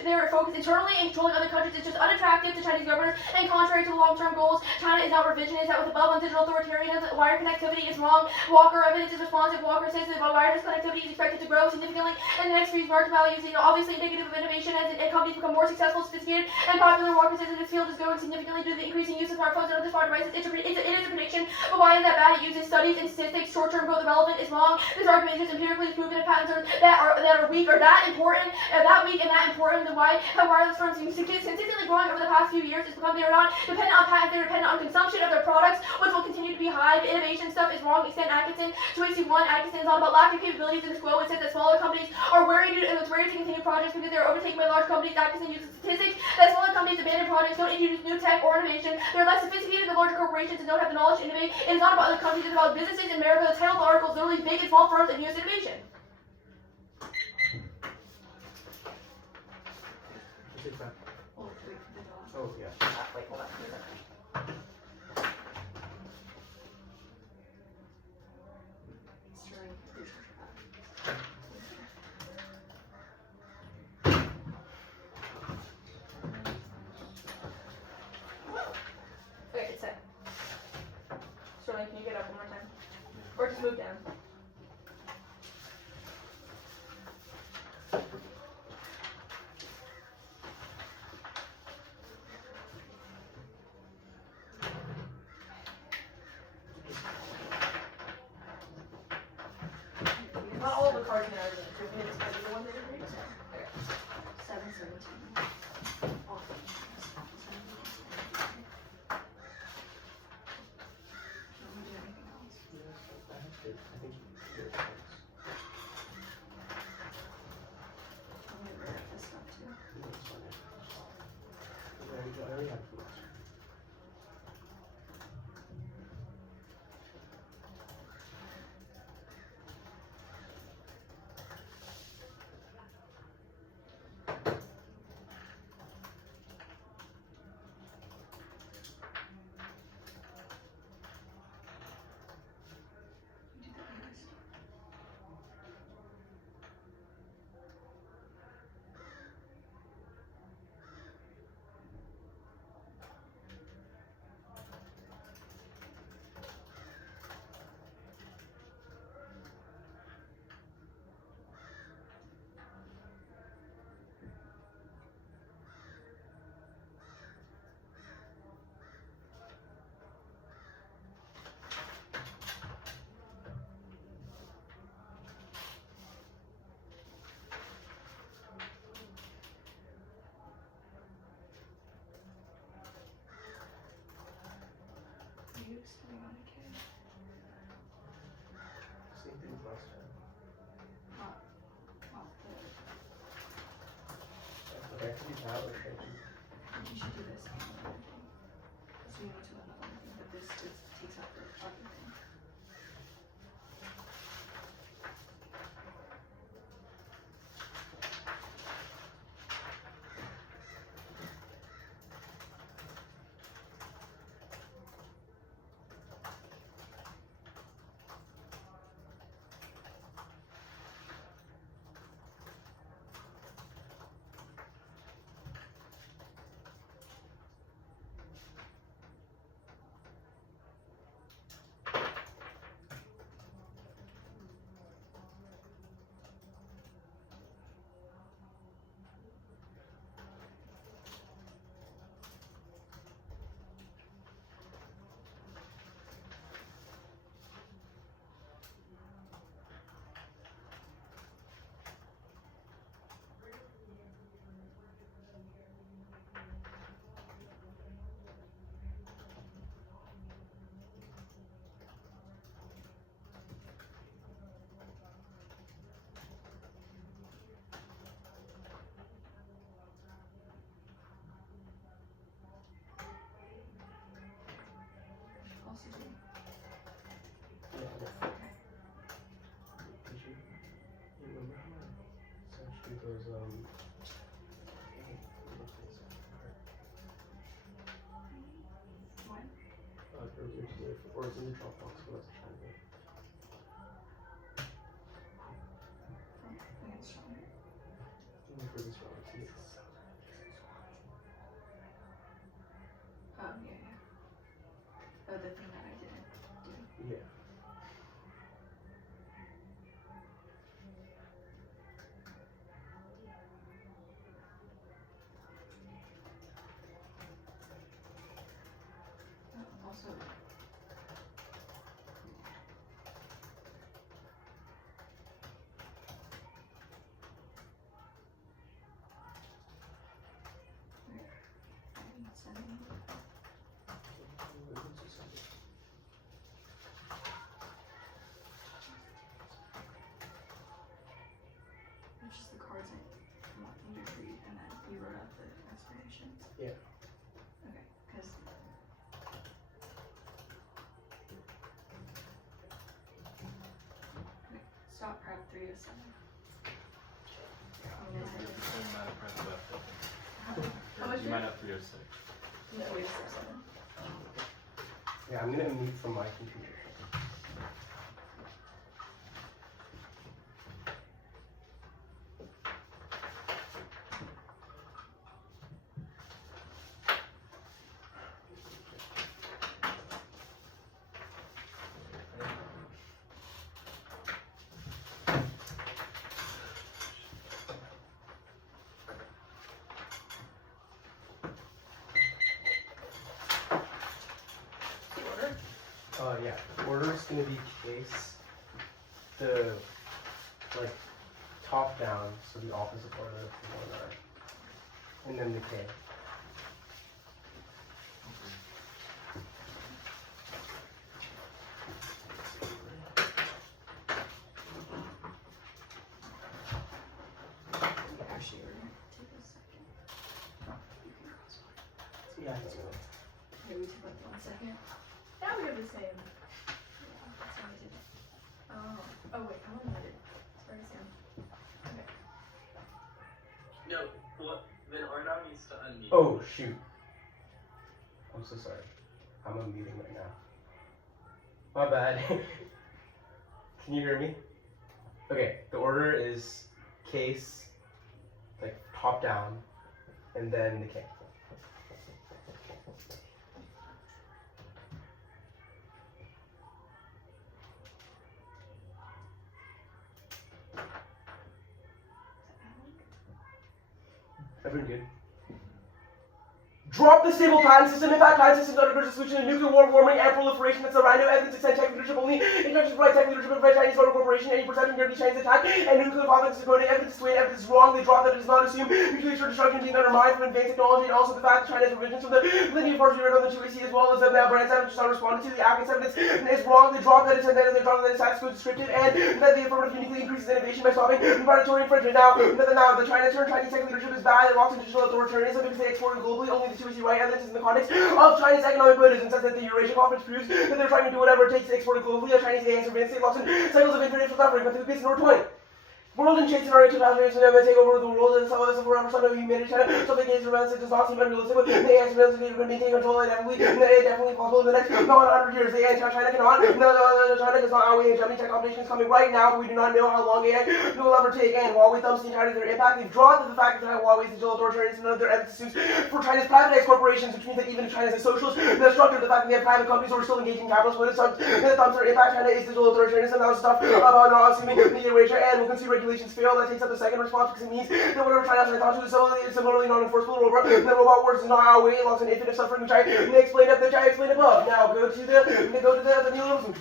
their focus internally and controlling other countries is just unattractive to Chinese governors and contrary to the long-term goals. China is not revisionist, that was above on digital authoritarianism, wire connectivity is wrong. Walker evidence is responsive, Walker says that wireless connectivity is expected to grow significantly in the next 3 market values, obviously indicative of innovation as companies become more successful, sophisticated, and popular. Walker says that this field is growing significantly due to the increasing use of smartphones and other smart devices. It is a prediction, but why is that bad? It uses studies and statistics. Short-term growth development is wrong. This argument is just empirically proven if patents that are weak or that important, then why have wireless firms consistently growing over the past few years? It's because they are not dependent on patents, they're dependent on consumption of their products, which will continue to be high. The innovation stuff is wrong. Extend Atkinson. 2AC1, Atkinson is all about lack of capabilities in the quote. It says that smaller companies are worried to continue projects because they are overtaken by large companies. Atkinson uses statistics that smaller companies abandon projects, don't introduce new tech or innovation. They're less sophisticated than larger corporations and don't have the knowledge to innovate. It is not about other countries, it's about businesses in America. The title of the article is literally big and small firms and U.S. innovation. Oh, yeah. Wait, hold on. Okay, it's set. Sterling, can you get up one more time? Or just move down. Not all the cards in there are the ones that are green. Okay. 717. Same thing as last time. That could be valid, You should do this. So you need to know another thing, but this just takes up the other thing. What? Earlier today, or it's in the Dropbox, but let's try it. Against stronger. For this one, yes. Oh, yeah, yeah. Oh, the thing that I didn't do. Yeah. Oh, also. Which is the cards I want you to read, and then you wrote out the explanations. Yeah. Okay, because. Okay, stop prep 307. How much You might have 306. No, 307. Yeah, I'm gonna mute from my computer. Yeah, the order is going to be case, the, like, top down, so the opposite order of the 1R, and then the K. Actually, we're gonna take a second. You can crosswalk. Yeah, that's good. Okay, we took like 1 second. Now we have the same. Yeah, that's how I did it. Oh wait, I'm unmuted. Sorry, Sam. Okay. No, what? Then Arnaud needs to unmute. Oh, shoot. I'm so sorry. I'm unmuting right now. My bad. Can you hear me? Okay, the order is case, like top down, and then the K. Everyone good? Drop the stable time system, impact time systems under the solution of nuclear war, warming, and proliferation. That's the random evidence extend tech leadership only. Injunctions provide tech leadership of Chinese photo corporation, any perception of the Chinese attack, and nuclear conflicts is evidence evidence to evidence is wrong. They drop that it does not assume mutually assured destruction being undermined from advanced technology, and also the fact that China's provisions from the linear force unit on the 2AC as well as the brands evidence not responded to. The Atkins evidence is wrong. They drop that it's intended, they drop that it's status quo descriptive, and that the affirmative uniquely increases innovation by stopping predatory infringement. Now the Chinese tech leadership is bad. It walks into digital authoritarianism because they export globally. Only the 2AC right evidence is in the context of China's economic Buddhism, says that the Eurasia Conference proves that they're trying to do whatever it takes to export it globally. A Chinese AI surveillance state locks in cycles of international suffering, but to the base in 20. World and chase scenario 2000 take over the world and some of us forever son of humanity China. Something is surveillance does not seem unrealistic. The AI surveillance is going to maintain control and definitely possible in the next 100 years. The AI China cannot. China does not outweigh Germany tech competition is coming right now, but we do not know how long AI will ever take. And Huawei thumbs in China their impact. They've drawn to the fact that Huawei's digital authoritarianism and none of their evidence suits for China's privatized corporations, which means that even if China's a socialist, the structure of the fact that they have private companies who are still engaging in capitalist when it's thumbs their impact. China is digital authoritarianism. That was stuff about not assuming the Eurasia and will concede regulations fail. That takes up the second response because it means that whatever China has thought to is similarly non-enforceable robot. The robot wars does not outweigh loss and infinite suffering, which I explained above. Now go to the neoliberalism.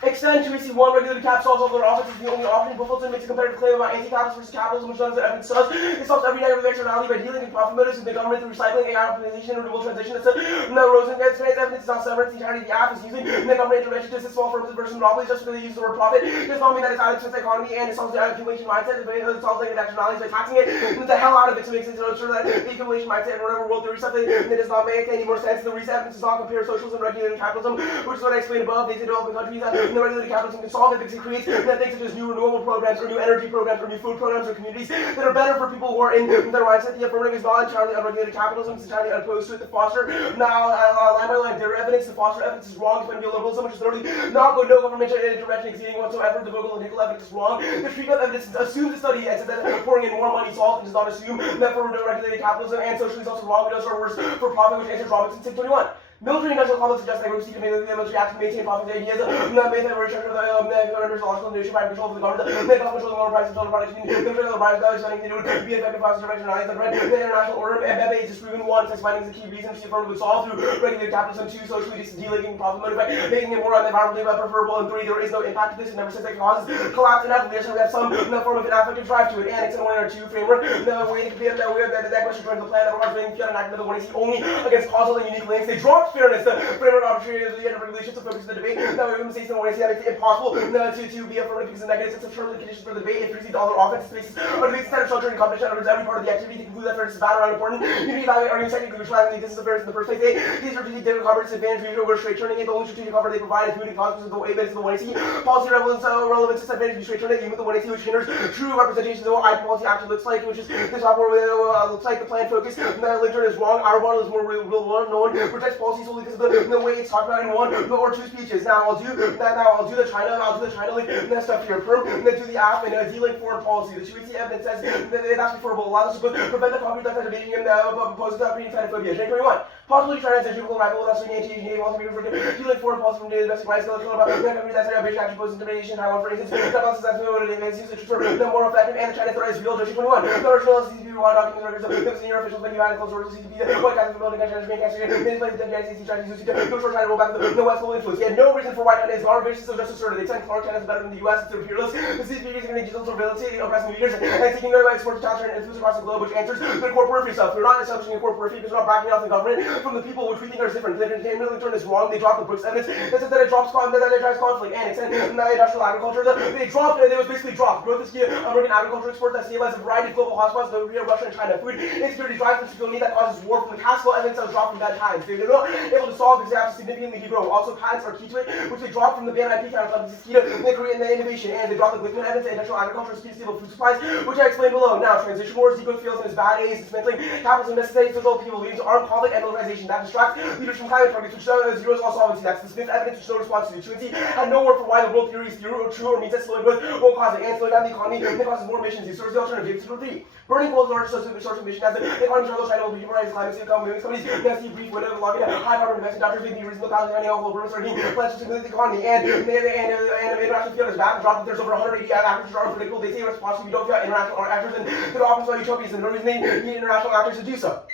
Extend to EC1 regulated cap solves all their offense is the only option. Buffleton makes a competitive claim about anti-capitalist versus capitalism, which none of the evidence does. It solves every negative externality by dealing in profit motives with the government through recycling, AI optimization, and renewable transition. That's no Rosen gets evidence is not severance. The entirety of the app is using the government intervention to assist small firms versus monopolies just because they use the word profit. It does not mean that it's either the economy and it solves the accumulation mindset. It solves negative externalities by taxing it the hell out of it to make sense of sure that the accumulation mindset and whatever world theory stuff that does not make any more sense. The reason evidence does not compare socialism and regulated capitalism, which is what I explained above. They say developing countries that the regulated capitalism can solve it because it creates things such as new renewable programs, or new energy programs, or new food programs, or communities that are better for people who are in their mindset. The affirmative is not entirely unregulated capitalism, it's entirely opposed to it. The foster, now, line by line, their evidence, the foster evidence is wrong. It's neoliberalism, which is literally not go no government intervention exceeding whatsoever. The vocal and nickel evidence is wrong. The treatment of evidence assumes the study and says that pouring in more money solved, and does not assume that for regulated capitalism and socialism is also wrong. It does our worst for profit, which answers Robinson 621. Military industrial complex suggests that groups seek to make the military acts to maintain profit. The ideas of the restructure of the logical nation by control of the government, the control of the lower prices of total products, the control of the price value spending, to be effective process of intervention, the international order, and Bebe is disproven. One, sex findings the key reasons the affirmative would solve through regulated capitalism. Two, socially delinking profit motive by making it more environmentally preferable. And three, there is no impact to this. It never says that it causes collapse in affiliation. We have some form of an affective drive to it. Annex and 1 or 2 framework. The way that that question turns the plan that requires bringing fiat and active one is only against causal and unique links. They dropped fairness. The framework arbitrary of the end of regulations to focus the debate. Now we mistakes and one that makes it impossible to be affirmative because the negatives and some conditions for the debate. It $3 offense spaces or debates instead of structure and competition under every part of the activity to conclude that fairness is bad or unimportant. You need to evaluate arguments technically which lie in the existence of fairness in the first place. These strategic different competence advantage reader over straight turning it. The only strategic cover they provide is moving consequences of the way that is the 1AC. Policy relevance disadvantage be straight turning. You move the 1AC which hinders true representation of what I policy actually looks like, which is this top where looks like the plan focus. The link turn is wrong. Our model is more real known. Protects policy solely because of the way it's talked about in 1 or 2 speeches. Now I'll do the China link stuff here. And then do the app and D-link foreign policy. The 2AC evidence says that it has preferable allows us to prevent the copy of debating and opposes that being xenophobia. J 21. Possibly trying to ensure rival without swinging anti-Asian policy for D-link foreign policy from domestic rights. About that's an ambitious action posed intimidation. Taiwan, for instance, that causes that the more effective and the China threat is real. J 21. The original CCP documents records of the senior officials making violent close sources CCP. What kinds of building countries being casted in place of the United States trying to use no short time to roll back the West will influence. He had no reason for why China is not ambitious, so just asserted. They said Clark China is better than the US, it's imperialist. The CCP is going to digital surveillance, oppressing leaders, and seeking their exports to capture and influence across the globe, which answers the core periphery stuff. We're not establishing a core periphery because we're not backing off the government from the people, which we think are different. The middle turn is wrong. They dropped the Brooks evidence that says that it drives conflict. Annex and industrial agriculture. They dropped it. It was basically dropped. Growth is key. American agriculture exports that stabilize a variety of global hotspots, though Russia and China. Food insecurity drives insecurity that causes war from the classical evidence that was dropped from bad times. They're not able to solve because they have to significantly degrow. Also, patents are key to it, which they dropped from the ban IP counterclub. This is key to the create the innovation, and they dropped the Glickman evidence and industrial agriculture speed stable food supplies, which I explained below. Now, transition wars, degrowth fields, and its bad days, dismantling capitalism necessitates physical people leading to armed conflict and militarization. That distracts leaders from climate targets, which zeros all solvency. That's the Smith evidence, which no response to. The Treaties had no word for why the world theory is true or means that slowing growth won't cause it, and slowing down the economy and causes more emissions. These sources the alternative. Three. Burning coal is the largest source of emission as the economy struggles. China will be polarized climate change, moving companies, nasty brief, whatever, logging high carbon investment, doctors making reasonable counting, any awful purpose, or plans to stimulate the economy, and international field is bad. Drop that there's over 180 actors are unpredictable. They say response to utopia, international actors, and they're often so utopians, and the reason they need international actors to do so.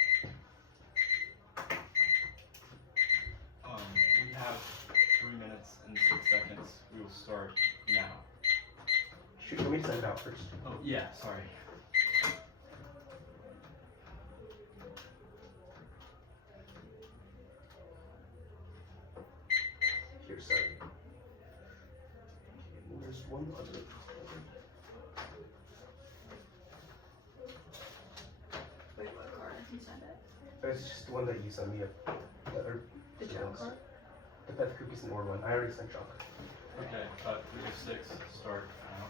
We have 3 minutes and 6 seconds. We will start now. Shoot, let me send it out first. Oh, yeah, sorry. Here, sorry. There's one other. Wait, what card? Can you send it? It's just the one that you sent me. The jump card? The pet cookies and order one. I already sent junk. Okay, 3 6, start now.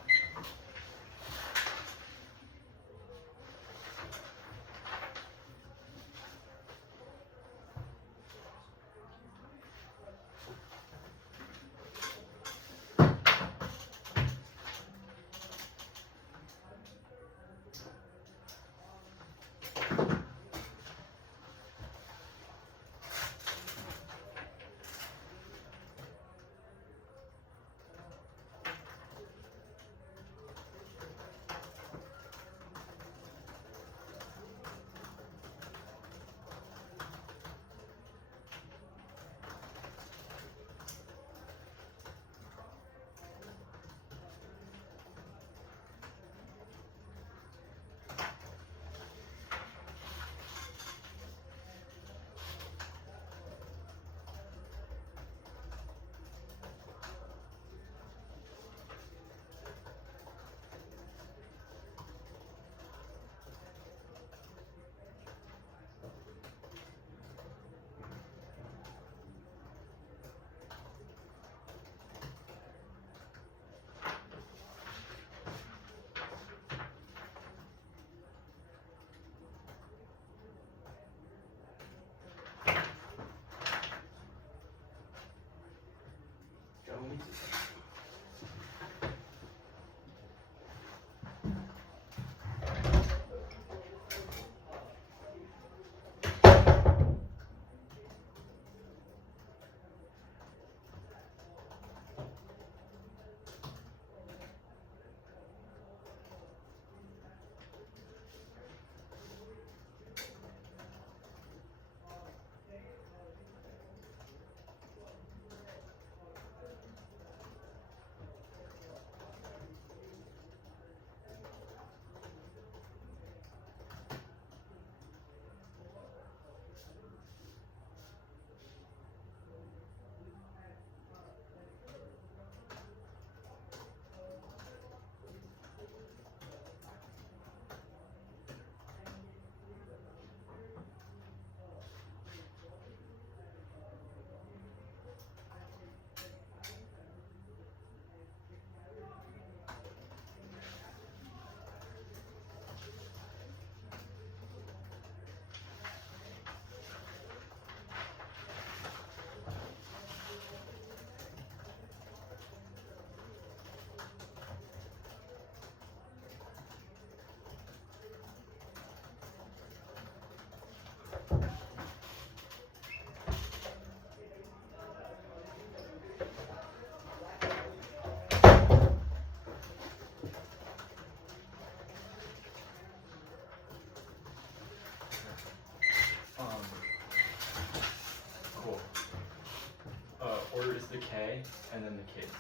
K and then the kids.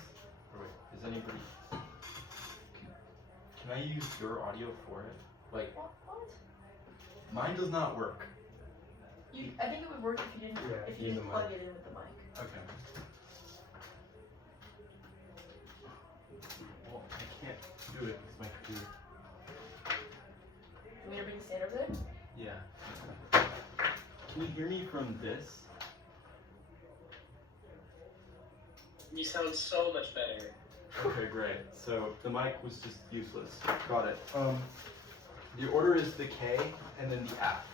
Or wait, is anybody? Can I use your audio for it? Like, What? mine does not work. I think it would work if you didn't plug it in with the mic. Okay. Well, I can't do it with my computer. You want me to bring the stand over there? Yeah. Can you hear me from this? You sound so much better. Okay, great. So the mic was just useless. Got it. The order is the K and then the F.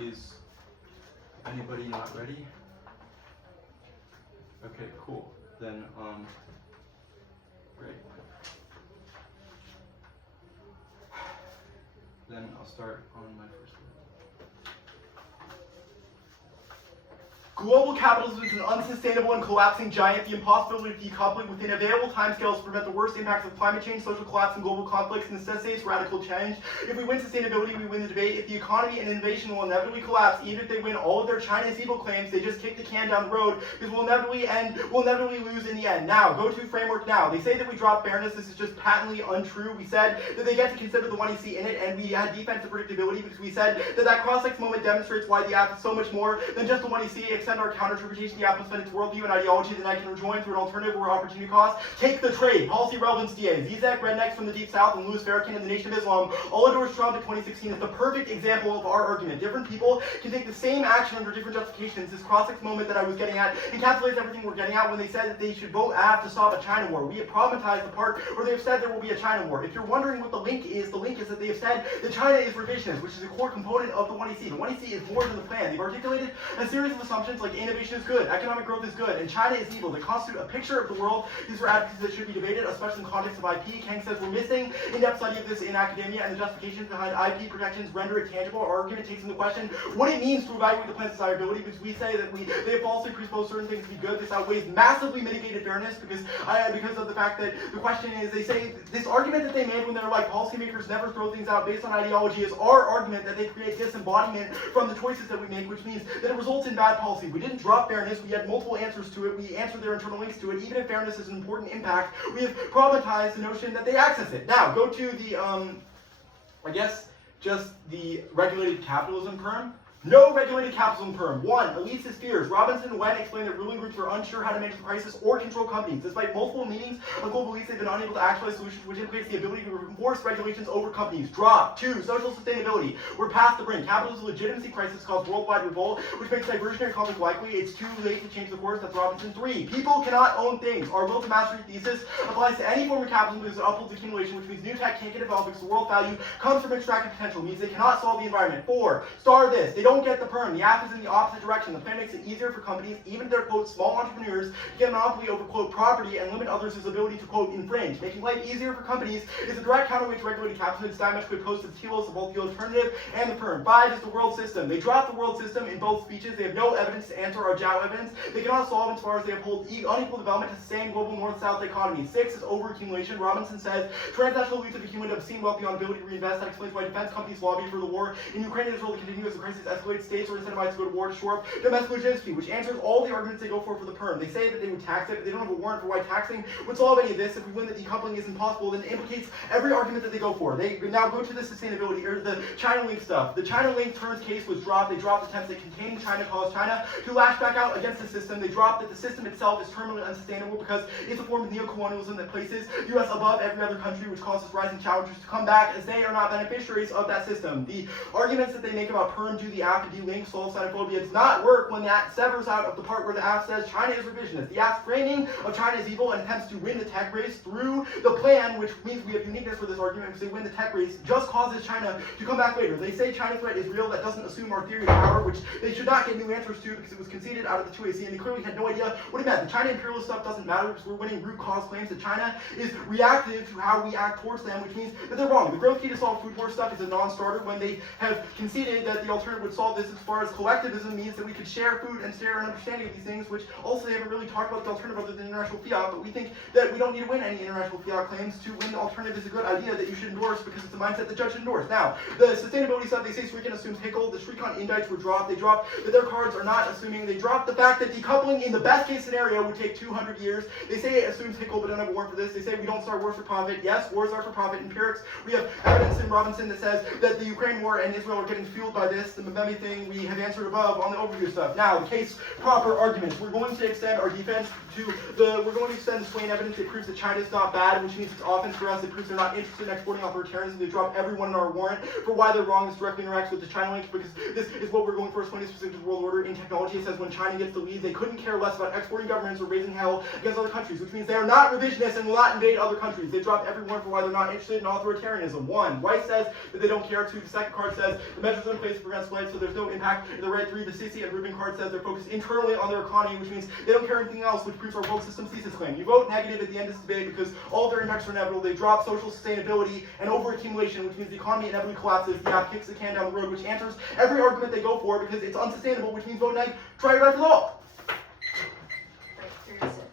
Is anybody not ready? Okay, cool. Then, great. Then I'll start on my first one. Global capitalism is an unsustainable and collapsing giant. The impossibility of decoupling within available timescales to prevent the worst impacts of climate change, social collapse, and global conflicts necessitates radical change. If we win sustainability, we win the debate. If the economy and innovation will inevitably collapse, even if they win all of their China is evil claims, they just kick the can down the road because we'll inevitably lose in the end. Now, go to framework now. They say that we drop fairness. This is just patently untrue. We said that they get to consider the one you see in it, and we had defensive predictability because we said that that cross-sex moment demonstrates why the app is so much more than just the one you see. Extend our counter-interpretation, the app must spend its worldview and ideology that I can rejoin through an alternative or opportunity cost. Take the trade. Policy relevance DA. Zizek, rednecks from the Deep South, and Louis Farrakhan and the Nation of Islam all endorsed Trump in 2016 is the perfect example of our argument. Different people can take the same action under different justifications. This cross-sex moment that I was getting at encapsulates everything we're getting at when they said that they should vote AF to stop a China war. We have problematized the part where they've said there will be a China war. If you're wondering what the link is that they have said that China is revisionist, which is a core component of the 1EC. The 1EC is more than the plan. They've articulated a series of assumptions like innovation is good, economic growth is good, and China is evil. They constitute a picture of the world. These are advocacies that should be debated, especially in the context of IP. Kang says we're missing in-depth study of this in academia, and the justifications behind IP protections render it tangible. Our argument takes into question what it means to evaluate the plan's desirability, because we say that they have falsely presupposed certain things to be good. This outweighs massively mitigated fairness because of the fact that the question is, they say this argument that they made when they're like policymakers never throw things out based on ideology is our argument that they create disembodiment from the choices that we make, which means that it results in bad policy. We didn't drop fairness. We had multiple answers to it. We answered their internal links to it. Even if fairness is an important impact, we have problematized the notion that they access it. Now, go to the, I guess, just the regulated capitalism perm. No regulated capitalism perm. 1. Elitist fears. Robinson and Wen explain that ruling groups are unsure how to manage the crisis or control companies. Despite multiple meetings of global elites, they've been unable to actualize solutions, which implicates the ability to enforce regulations over companies. Drop. 2. Social sustainability. We're past the brink. Capitalism's legitimacy crisis caused worldwide revolt, which makes diversionary conflict likely. It's too late to change the course. That's Robinson. 3. People cannot own things. Our will to mastery thesis applies to any form of capitalism because it upholds accumulation, which means new tech can't get developed because the world value comes from extractive potential. It means they cannot solve the environment. 4. Star this. They don't get the perm. The app is in the opposite direction. The plan makes it easier for companies, even if they're, quote, small entrepreneurs, to get a monopoly over, quote, property and limit others' ability to, quote, infringe. Making life easier for companies is a direct counterweight to regulated capitalism. It's diametrically opposed to the telos of both the alternative and the perm. 5 is the world system. They drop the world system in both speeches. They have no evidence to answer our Jiao evidence. They cannot solve as far as they uphold unequal development to sustain global north-south dichotomy. 6 is overaccumulation. Robinson says transnational elites have accumulated obscene wealth beyond ability to reinvest. That explains why defense companies lobby for the war in Ukraine and Israel to continue as the crisis escalates. States are incentivized to go to war to shore up domestic legitimacy, which answers all the arguments they go for the perm. They say that they would tax it, but they don't have a warrant for why taxing would solve any of this. If we win that decoupling is impossible, then it implicates every argument that they go for. They now go to the sustainability, or the China link stuff. The China link turns case was dropped. They dropped attempts that contained China cause China to lash back out against the system. They dropped that the system itself is terminally unsustainable because it's a form of neocolonialism that places the U.S. above every other country, which causes rising challengers to come back as they are not beneficiaries of that system. The arguments that they make about perm, do the app, and de-link, solve xenophobia, does not work when that severs out of the part where the app says China is revisionist. The app's framing of China is evil and attempts to win the tech race through the plan, which means we have uniqueness for this argument because they win the tech race, just causes China to come back later. They say China threat is real. That doesn't assume our theory of power, which they should not get new answers to because it was conceded out of the 2AC, and they clearly had no idea what it meant. The China imperialist stuff doesn't matter because we're winning root cause claims that China is reactive to how we act towards them, which means that they're wrong. The growth key to solve food war stuff is a non-starter when they have conceded that the alternative would solve this as far as collectivism means that we could share food and share an understanding of these things, which also they haven't really talked about the alternative other than international fiat, but we think that we don't need to win any international fiat claims to win the alternative is a good idea that you should endorse because it's a mindset the judge should endorse. Now, the sustainability stuff, they say Srikan assumes Hickel, the Srikan indicts were dropped, they dropped that their cards are not assuming, they dropped the fact that decoupling in the best case scenario would take 200 years. They say it assumes Hickel, but don't have a warrant for this. They say we don't start wars for profit. Yes, wars are for profit. Empirics, we have evidence in Robinson that says that the Ukraine war and Israel are getting fueled by this. The Mbembe thing we have answered above on the overview stuff. Now, the case proper arguments. We're going to extend our defense to we're going to extend the Swain evidence that proves that China's not bad, which means it's offense for us. It proves they're not interested in exporting authoritarianism. They drop everyone in our warrant for why they're wrong. This directly interacts with the China link because this is what we're going for, 20 specific to the world order. In technology, it says when China gets the lead, they couldn't care less about exporting governments or raising hell against other countries, which means they are not revisionists and will not invade other countries. They drop every warrant for why they're not interested in authoritarianism. 1. Weiss says that they don't care. 2. The second card says the measures are in place to prevent spread, so there's no impact. The right 3. The Sisi and Rubin card says they're focused internally on their economy, which means they don't care anything else, which proves our world system thesis claim. You vote negative at the end of this debate because all of their impacts are inevitable. They drop social sustainability and overaccumulation, which means the economy inevitably collapses. The app kicks the can down the road, which answers every argument they go for because it's unsustainable, which means vote neg. Try your after the law. Right, 36.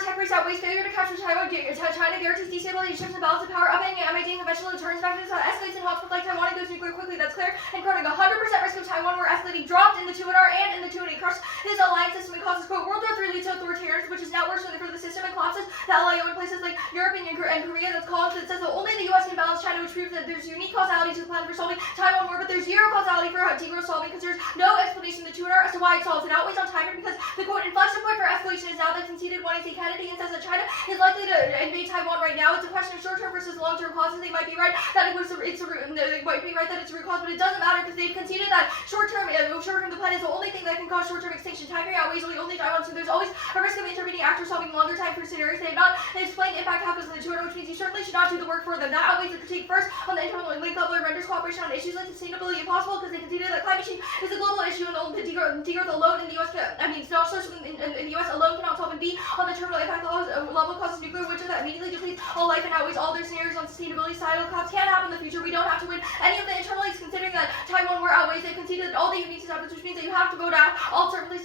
tech race outweighs failure to capture Taiwan. China guarantees destability, shifts and balance of power, upending MIT and conventional deterrence factors, escalates in hotspots like Taiwan and goes nuclear quickly. That's clear. And quoting 100% risk of Taiwan war escalating dropped in the 2NR and in the 2&8 crushed his alliance system and causes quote World War III leads to authoritarianism, which is now worse for the system and collapses the LIO in places like Europe and Korea. That's called. It says that only the U.S. can balance China, which proves that there's unique causality to the plan for solving Taiwan war, but there's zero causality for degrowth solving because there's no explanation in the 2NR as to why it solves. It outweighs on Tiger because the quote inflection point for escalation is now that conceded when I say Kennedy and says that China is likely to invade Taiwan right now. It's a question of short-term versus long-term causes. They might be right that they might be right that it's a root cause, but it doesn't matter because they've conceded that short-term the plan is the only thing that can cause short-term extinction. Tiger outweighs only Taiwan, so there's always a risk of intervening actors solving longer time for scenarios. They have not explained impact calculus in the 2NR, which means you certainly should not do the work for them. That outweighs the critique first on the internal link level and renders cooperation on issues like sustainability impossible because they conceded that climate change is a global issue and the degrowth alone in the U.S. It's not social in the U.S. alone cannot solve, and B on the terminal impact level causes nuclear winter that immediately depletes all life and outweighs all their scenarios on sustainability. Societal collapse can happen in the future. We don't have to win any of the internal leagues considering that Taiwan war outweighs. They conceded that all they need to happen, which means that you have to vote out. All certainly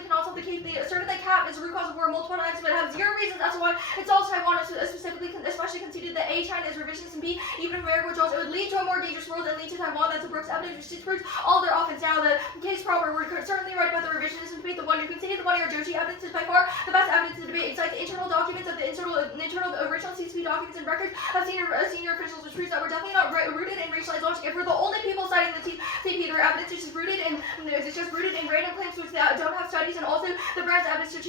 cannot solve the case. They asserted that cap is a root cause of war multiple times, but have zero reasons as to why it solves Taiwan. Specifically, especially conceded that A, China is revisionist, and B, even if America withdraws, it would lead to a more dangerous world and lead to Taiwan. That's a Brooks evidence, which proves all their offense. Now, the case proper, we're certainly right about the revisionism debate. The one who conceded the one-year Joshi evidence is by far the best evidence in the debate. It's like the internal documents of the internal original CCP documents and records of senior officials, which proves that we're definitely not rooted in racialized logic. If we're the only people citing the CCP, their evidence is just rooted in random claims which don't have studies, and also the brand's evidence is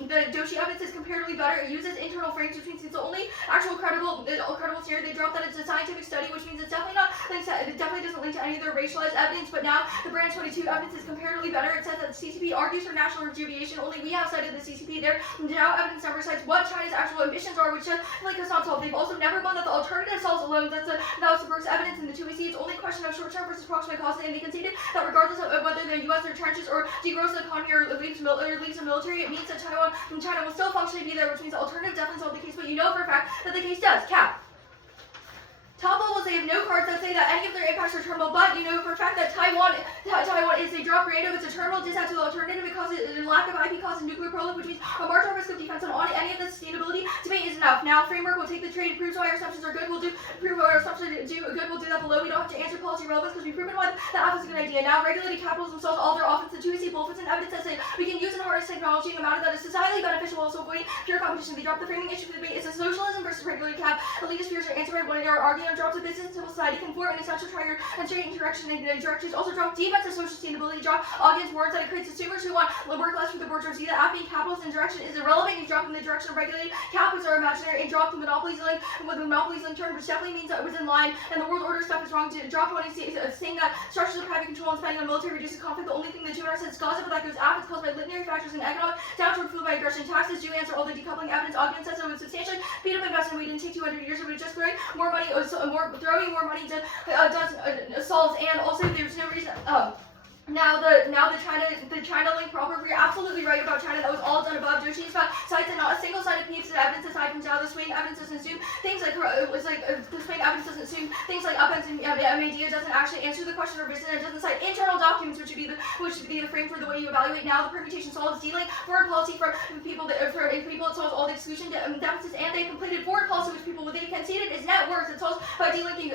the Joshi evidence is comparatively better. It uses internal frames, which means it's the only actual credible scenario. They dropped that it's a scientific study, which means it's definitely not linked to, it definitely doesn't link to any of their racialized evidence. But now the brand 22 evidence is comparatively better. It says that the CCP argues for national rejuvenation. Only we have cited the CCP there. Now evidence never cites what China's actual ambitions are, which like has not solved. They've also never won that the alternative solves alone. That was the Brooks evidence in the 2AC. It's only a question of short-term versus proximate causes, and they conceded that regardless of whether the U.S. retrenches or degrows the economy or leaves the military, it means that China will still functionally be there, which means the alternative definitely solved the case. But you know for a fact that the case does. Cap. Top levels, they have no cards that say that any of their impacts are terminal, but you know for a fact that Taiwan is a drop radiative, it's a terminal disaster alternative because the lack of IP causes nuclear prolif, which means a marginal risk of defense on any of the sustainability debate is enough. Now, framework will take the trade, proves why our assumptions are good, prove why our assumptions do good, we'll do that below. We don't have to answer policy relevance because we've proven why the app is a good idea. Now, regulated capitalism solves all their offense. The 2AC Bullfits and evidence says that we can use and harness technology in a manner that is societally beneficial while also avoiding pure competition. They drop the framing issue for the debate. It's a socialism versus regulated cap. Elitist fears are answered when they are arguing on drops of business and civil society, conform an essential trigger and straight interaction and directions. Also drop defense of social sustainability, drop audience warrants that it creates consumers who want work less for the bourgeoisie. The app being capitalist and direction is irrelevant. You drop in the direction of regulated capitalists are imaginary, and drop the monopolies link with the monopolies link term, which definitely means that it was in line, and the world order stuff is wrong. To drop one saying that structures of private control and spending on military reduces conflict. The only thing the 2NR says is gossip, but that goes after. It's caused by linear factors and economic downward fueled by aggression. Taxes do answer all the decoupling evidence. Argument says it would substantially speed up investment. We didn't take 200 years, it would just throwing more money to solves, and also there's no reason. Now the China link proper, you're absolutely right about China. That was all done above. Joshi's cites and not a single-sided piece of evidence aside from Zhao. The swing evidence doesn't assume things like the swing evidence doesn't assume things like upends and MAD. Doesn't actually answer the question of revision, and doesn't cite internal documents, which should be the frame for the way you evaluate. Now the permutation solves D-link foreign policy for people it solves all the exclusion deficits, and they completed foreign policy, which people they conceded is net worse. It solves by delinking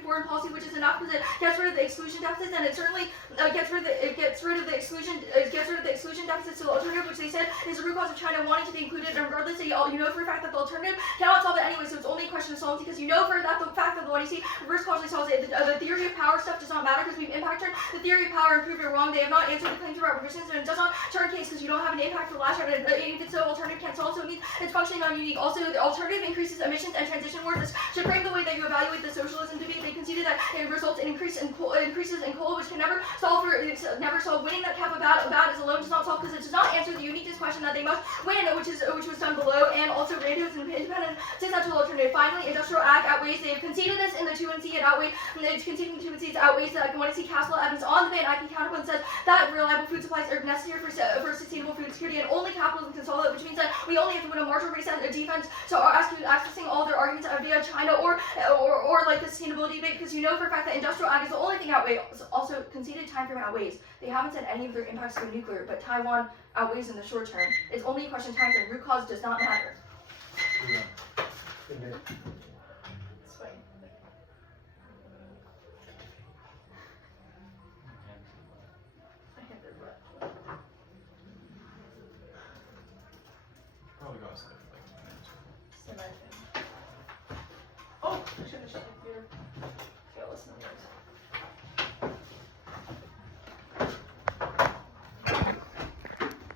foreign policy, which is enough because it gets rid of the exclusion deficits, and it certainly gets rid of the exclusion deficits to the alternative, which they said is the root cause of China wanting to be included. And regardless, you know for a fact that the alternative cannot solve it anyway, so it's only a question of solvency, because you know for that the fact that the one you see reverse causally solves it. The theory of power stuff does not matter because we've impacted the theory of power and proved it wrong. They have not answered the claims about revisions, and it does not turn case because you don't have an impact for the last round. And if it's so, alternative can't solve, so it means it's functionally non-unique. Also, the alternative increases emissions and transition work. This should frame the way that you evaluate the socialism debate. They conceded that it results in increases in coal, which can never solve winning that cap of bad is alone does not solve, because it does not answer the uniqueness question that they must win, which was done below, and also randos and independent successful alternative. Finally, industrial ag outweighs. They have conceded this in the 2NC. It outweighs. It's conceding the 2NC. It outweighs the 1C Castle evidence on the ban. IP counterpoint says that reliable food supplies are necessary for sustainable food security, and only capitalism can solve it, which means that we only have to win a marginal reset defense. So accessing all their arguments via China or like the sustainability debate, because you know for a fact that industrial ag is the only thing outweighs. Also conceded time frame outweighs. They haven't said any of their impacts go nuclear, but Taiwan outweighs in the short term. It's only a question of time frame. Root cause does not matter. It's fine. I hit their butt. Probably got us there for like 2 minutes. So I can. Oh, I should have shut the computer.